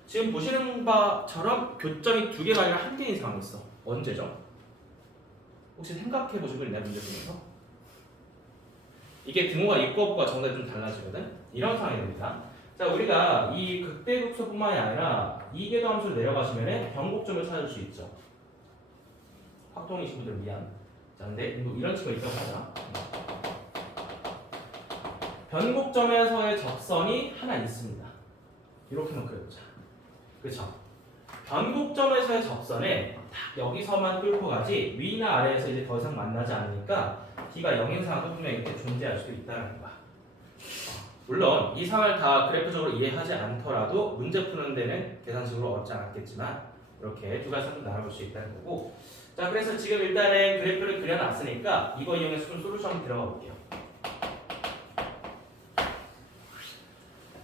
지금 보시는 바처럼 교점이 두 개가 아니라 한 개인 상황이 있어. 언제죠? 혹시 생각해 보신 분 있나요? 문제 중에서? 이게 등호가 있고 없고가 정답이 좀 달라지거든? 이런 상황이 됩니다. 자, 우리가 이 극대극소뿐만이 아니라 이계도 함수를 내려가시면 변곡점을 찾을 수 있죠. 확동이신 분들 미안. 자, 근데 이런 친구가 있다고 하자. 변곡점에서의 접선이 하나 있습니다. 이렇게만 그려보자. 그렇죠? 변곡점에서의 접선에 딱 여기서만 뚫고 가지 위나 아래에서 이제 더 이상 만나지 않으니까 D가 0인 상황도 분명히 이렇게 존재할 수도 있다는 거야. 물론 이 상황을 다 그래프적으로 이해하지 않더라도 문제 푸는 데는 계산식으로 어렵지 않았겠지만 이렇게 두 가지 상품 나눠볼 수 있다는 거고. 자, 그래서 지금 일단은 그래프를 그려놨으니까 이거 이용해서 좀 솔루션 들어가 볼게요.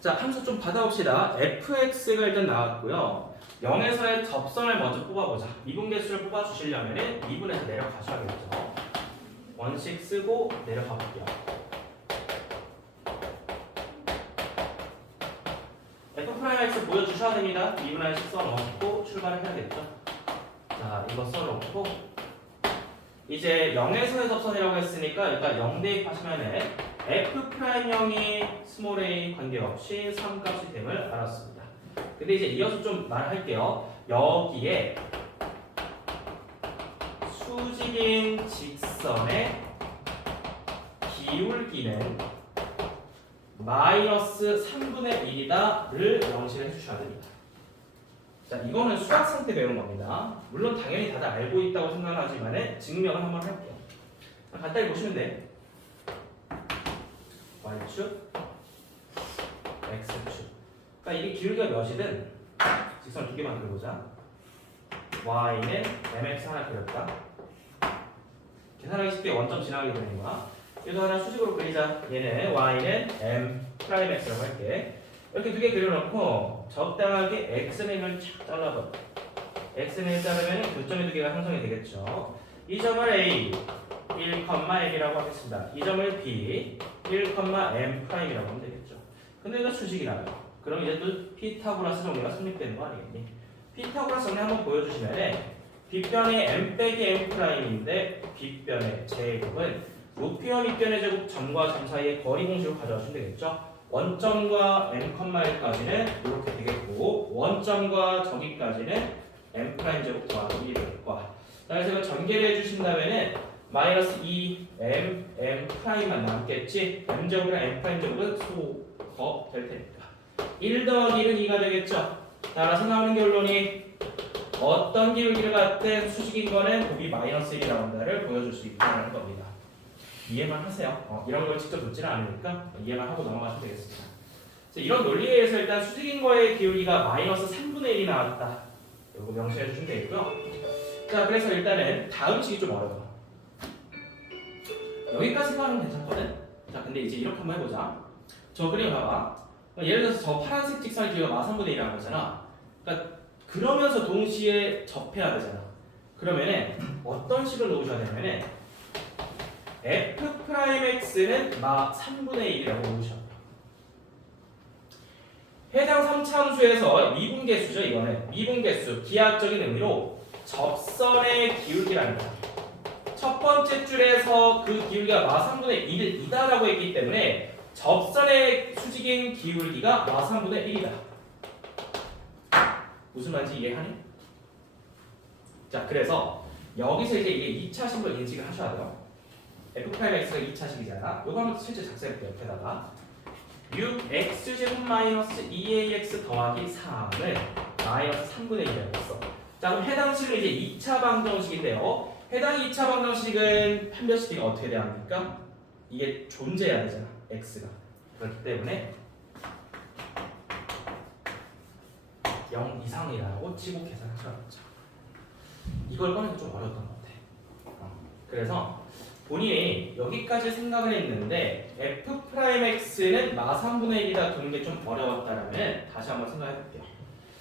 자, 함수 좀 받아봅시다. fx가 일단 나왔고요. 0에서의 접선을 먼저 뽑아보자. 미분계수를 뽑아주시려면 미분에서 내려가셔야겠죠. 원식 쓰고 내려가 볼게요. f'x 보여주셔야 됩니다. 미분한식 써놓고 출발을 해야겠죠. 자, 이거 써놓고 이제 0에서의 접선이라고 했으니까 일단 0 대입하시면 F'형이 스몰 a 관계없이 3값이 됨을 알았습니다. 근데 이제 이어서 좀 말할게요. 여기에 수직인 직선의 기울기는 마이너스 3분의 1이다를 명시를 해주셔야 됩니다. 자, 이거는 수학상 때 배운 겁니다. 물론 당연히 다들 알고 있다고 생각하지만 증명을 한번 할게요. 간단히 보시면 돼. Y축, X축. 그러니까 이게 기울기가 몇이든 직선 두 개만 그려보자. Y는 mx 하나 그렸다. 계산하기 쉽게 원점 지나가게 되는 거야. 얘도 하나 수직으로 그리자. 얘는 Y는 m'x라고 할게. 이렇게 두 개 그려놓고 적당하게 x맨을 착 잘라버려. x맨을 자르면 교점이 두 개가 형성이 되겠죠. 이 점을 A 1,m이라고 하겠습니다. 이 점을 B 1,m'이라고 하면 되겠죠. 근데 이거 수직이라요. 그럼 이제 또 피타고라스 정리가 성립되는 거 아니겠니? 피타고라스 정리 한번 보여주시면 빗변이 m 빼기 m'인데 빗변의 제곱은 우표현 윗변의 제곱 점과 점 사이의 거리 공식으로 가져가시면 되겠죠. 원점과 m,1까지는 이렇게 되겠고 원점과 저기까지는 m' 제곱 더하기 1이 되겠고. 그래서 이거 전개를 해주신다면은 마이너스 2m'만 남겠지. m제곱이랑 m'제곱은 소거 될 테니까 1 더하기 1은 2가 되겠죠. 따라서 나오는 결론이 어떤 기울기를 갖든 수직인 거는 곱이 마이너스 1이 나온다를 보여줄 수 있다는 겁니다. 이해만 하세요. 이런 걸 직접 묻지는 않으니까 이해만 하고 넘어가시면 되겠습니다. 이런 논리에 의해서 일단 수직인 거의 기울기가 마이너스 3분의 1이 나왔다. 이거 명시해 주시면 되겠고요. 자, 그래서 일단은 다음 식이 좀 어려워. 여기까지만 괜찮거든? 자, 근데 이제 이렇게 한번 해보자. 저 그림 봐봐. 예를 들어서 저 파란색 직선의 길이가 마삼분의 1이라는 거잖아. 그러니까 그러면서 동시에 접해야 되잖아. 그러면은 어떤 식을 놓으셔야 되냐면은 f'x는 마 3분의 1이라고 놓으셔야 돼요. 해당 3차 함수에서 미분계수죠. 이거는 미분계수, 기하학적인 의미로 접선의 기울기라는 거야. 첫 번째 줄에서 그 기울기가 마 3분의 1이다라고 했기 때문에 접선의 수직인 기울기가 마 3분의 1이다. 무슨 말인지 이해하니? 자, 그래서 여기서 이제 이게 2차식으로 인식을 하셔야 돼요. f'x가 2차식이잖아. 요거 한번 실제 작성해볼게요. 옆에다가 6x제곱 마이너스 2ax 더하기 3을 마이너스 3분의 1이라고 했어. 자, 그럼 해당 식은 이제 2차 방정식인데요. 해당 2차 방정식은 판별식이 어떻게 돼야 합니까? 이게 존재해야 되잖아. x가. 그렇기 때문에 0 이상이라고 치고 계산하셔야죠. 이걸 꺼내기 좀 어려웠던 것 같아. 그래서 본인이 여기까지 생각을 했는데 f'x는 마 3분의 1이다 두는 게 좀 어려웠다라면 다시 한번 생각해 볼게요.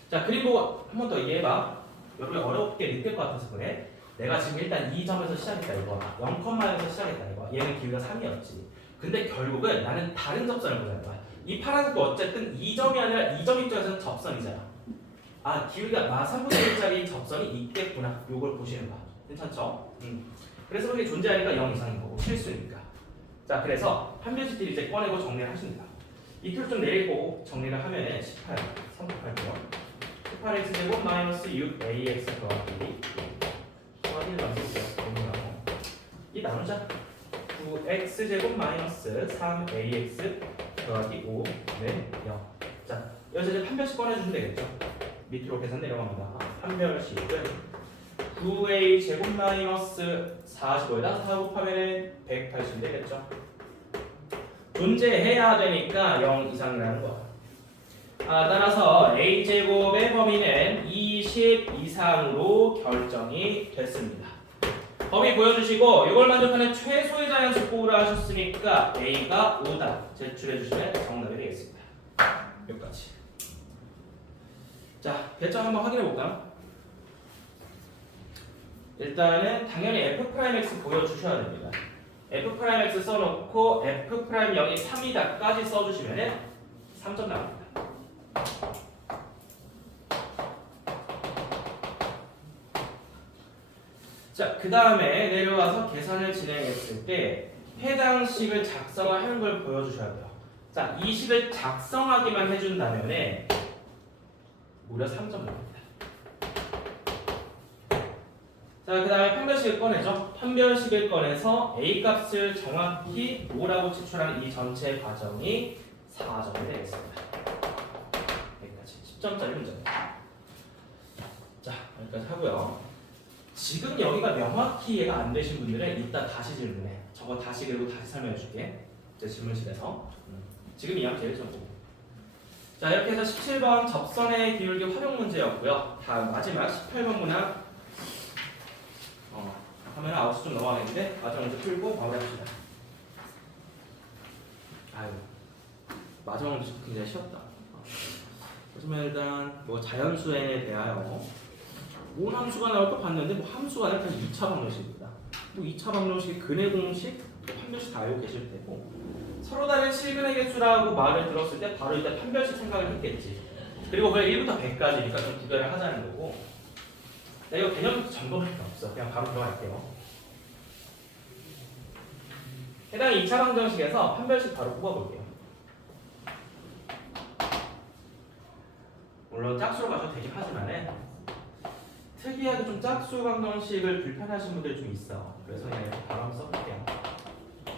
자, 그리고 한 번 더 이해해봐. 여러분이 어렵게 느낄 것 같아서 그래. 내가 지금 일단 2점에서 시작했다 이거. 0,1에서 시작했다 이거. 얘는 기울기가 3이었지. 근데 결국은 나는 다른 접선을 보자는 거야. 이 파란색도 어쨌든 2점이 아니라 2점 입장에서는 접선이잖아. 아, 기울기가 마 3분의 1짜리 접선이 있겠구나. 요걸 보시는 거야. 괜찮죠? 그래서 그게 존재하니까 0 이상인 거고 실수니까. 자, 그래서 판별식들이 이제 꺼내고 정리를 하십니다. 이 틀 좀 내리고 정리를 하면 18, 3곱할게요. 18x 제곱 마이너스 6ax 더하기 1 만들게요. 이 나누자. 9x 제곱 마이너스 3ax 더하기 5는 0. 자, 여기서 이제 판별식 꺼내주면 되겠죠. 밑으로 계산 내려갑니다. 판별식은 9a 제곱 마이너스 45에다 4 곱하면 180 되겠죠. 존재해야 되니까 0 이상이라는 거야. 따라서 a 제곱의 범위는 20 이상으로 결정이 됐습니다. 범위 보여주시고 이걸 만족하는 최소의 자연수 꼴을 하셨으니까 a가 5다 제출해 주시면 정답이 되겠습니다. 여기까지. 자, 배점 한번 확인해 볼까요? 일단은 당연히 f'x 보여주셔야 됩니다. f'x 써놓고 f'0이 3이다까지 써주시면 3점 나옵니다. 자, 그 다음에 내려와서 계산을 진행했을 때 해당 식을 작성을 하는 걸 보여주셔야 돼요. 자, 이 식을 작성하기만 해준다면 무려 3점 나옵니다. 자, 그 다음에 판별식을 꺼내죠. 판별식을 꺼내서 A 값을 정확히 5라고 추출하는 이 전체 과정이 4점이 되겠습니다. 여기까지 10점짜리 문제입니다. 자, 여기까지 하고요. 지금 여기가 명확히 이해가 안 되신 분들은 이따 다시 질문해. 저거 다시 그리고 다시 설명해 줄게. 제 질문실에서. 지금 이해하면 제일 좋고. 자, 이렇게 해서 17번 접선의 기울기 활용 문제였고요. 다음 마지막 18번 문항 하면 9시 좀 넘어가겠는데 마지막 문제 풀고 마무리합시다. 아유, 마지막 문제 굉장히 쉬웠다. 그러면 일단 뭐 자연수행에 대하여 뭔 함수가 나올까 봤는데 뭐 함수가 아니라 그냥 2차 방정식입니다. 또 2차 방정식의 근해 공식, 판별식 다 알고 계실 테고 서로 다른 실근의 개수라고 말을 들었을 때 바로 일단 판별식 생각을 했겠지. 그리고 그냥 1부터 100까지니까 좀 구별을 하자는 거고. 자, 이거 개념 점검할 게 없어. 그냥 바로 들어갈게요. 해당 2차 방정식에서 판별식 바로 뽑아볼게요. 물론 짝수로 가셔도 되긴 하지만 특이하게 좀 짝수 방정식을 불편하신 분들이 좀 있어. 그래서 그냥 이렇게 바로 한번 써볼게요.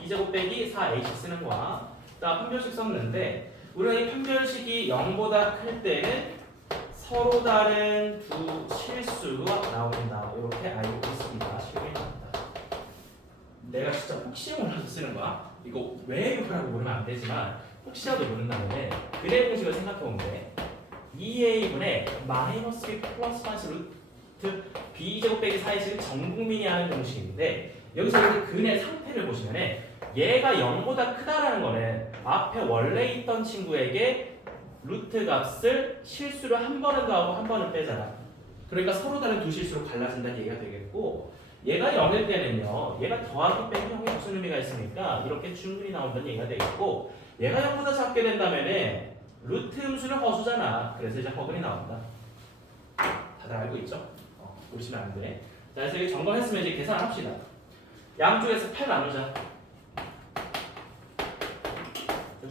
2제곱 빼기 4ac 쓰는 거야. 자, 판별식 썼는데 우리가 이 판별식이 0보다 클 때는 서로 다른 두 실수가 나온다. 이렇게 알고 있습니다. 실경이 나온다. 내가 진짜 혹시 몰라서 쓰는 거야. 이거 왜 이거라고 모르면 안 되지만 혹시라도 모른다면 근의 공식을 생각해보면 돼. 2a분의 마이너스 b 플러스 1 루트 b제곱 빼기 4의 전 국민이 하는 공식인데 여기서 이렇게 근의 상태를 보시면 얘가 0보다 크다라는 거는 앞에 원래 있던 친구에게 루트 값을 실수를 한 번은 더하고 한 번은 빼잖아. 그러니까 서로 다른 두 실수로 갈라진다는 얘기가 되겠고 얘가 0일 때는요. 얘가 더하기 빼기 형이 무슨 의미가 있습니까? 이렇게 충분히 나온다는 얘기가 되겠고 얘가 0보다 작게 된다면 루트 음수는 허수잖아. 그래서 이제 허근이 나온다. 다들 알고 있죠? 모르시면 안 돼. 자, 그래서 이게 점검했으면 이제 계산합시다. 양쪽에서 8 나누자.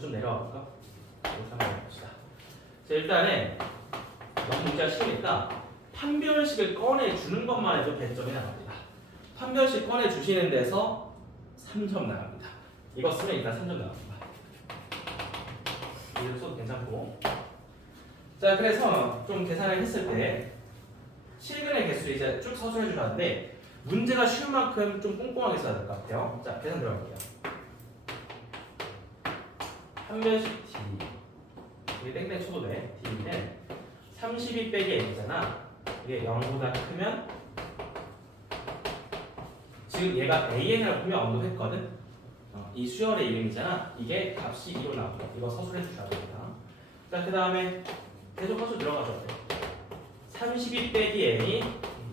좀 내려와 볼까? 계산해봅시다. 자, 일단은 너무 문제가 쉬우니까 판별식을 꺼내주는 것만 해도 100점이 나갑니다. 판별식 꺼내주시는 데서 3점 나갑니다. 이거 쓰면 일단 3점 나갑니다. 이대로 써도 괜찮고. 자, 그래서 좀 계산을 했을 때 실근의 개수를 이제 쭉 서술해 주셨는데 문제가 쉬운 만큼 좀 꼼꼼하게 써야 될 것 같아요. 자, 계산 들어갈게요. 판별식 D 이게 땡땡 쳐도 돼. D는 32 빼기 N이잖아. 이게 0보다 크면 지금 얘가 AN이라고 보면 언급했거든. 이 수열의 이름이잖아. 이게 값이 2로 나오고 이거 서술해 주셔야 됩니다. 자, 그 다음에 계속 서술 들어가줘야 돼. 32 빼기 N이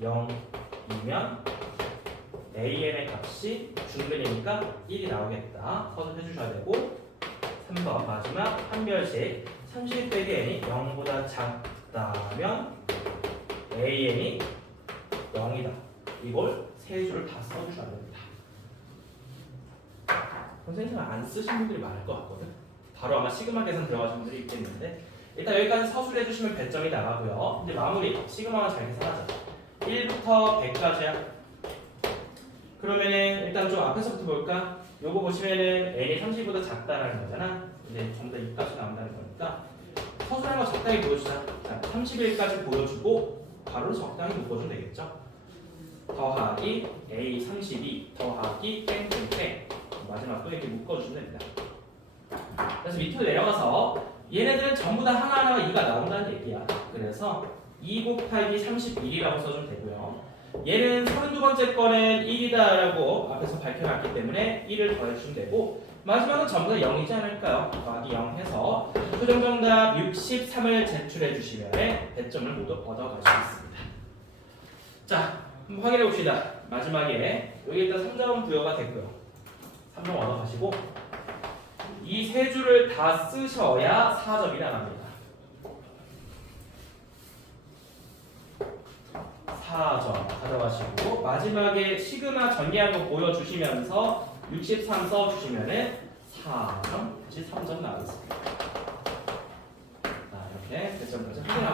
0이면 AN의 값이 중근이니까 1이 나오겠다. 서술해 주셔야 되고 3번 마지막 판별식 30 빼기 N이 0보다 작다면 AN이 0이다. 이걸 세 줄을 다 써주셔야 됩니다. 선생님은 안 쓰신 분들이 많을 것 같거든. 바로 아마 시그마 계산 들어가신 분들이 있겠는데 일단 여기까지 서술해 주시면 100점이 나가고요. 이제 마무리 시그마만 잘 계산하자. 1부터 100까지야. 그러면은 일단 좀 앞에서부터 볼까? 요거 보시면은 n이 30보다 작다라는 거잖아. 이제 전부 다 2까지 나온다는 거니까 서술한 거 적당히 보여주자. 자, 31까지 보여주고 바로 적당히 묶어주면 되겠죠. 더하기 a 32 더하기 땡땡땡 마지막도 이렇게 묶어주시면 됩니다. 그래서 밑으로 내려가서 얘네들은 전부 다 하나하나가 2가 나온다는 얘기야. 그래서 2 곱하기 31이라고 써주면 되고요. 얘는 32번째 거는 1이다라고 앞에서 밝혀놨기 때문에 1을 더해주시면 되고 마지막은 전부 다 0이지 않을까요? 더하기 0 해서 최종 정답 63을 제출해 주시면 100점을 모두 얻어갈 수 있습니다. 자, 한번 확인해 봅시다. 마지막에 여기 일단 3점 부여가 됐고요. 3점 얻어가시고 이 세 줄을 다 쓰셔야 4점이 나갑니다. 4점 가져가시고 마지막에 시그마 전개한 거 보여주시면서 63 써주시면은 4점, 다시 3점 나오겠습니다. 자, 이렇게 100점까지 확인하고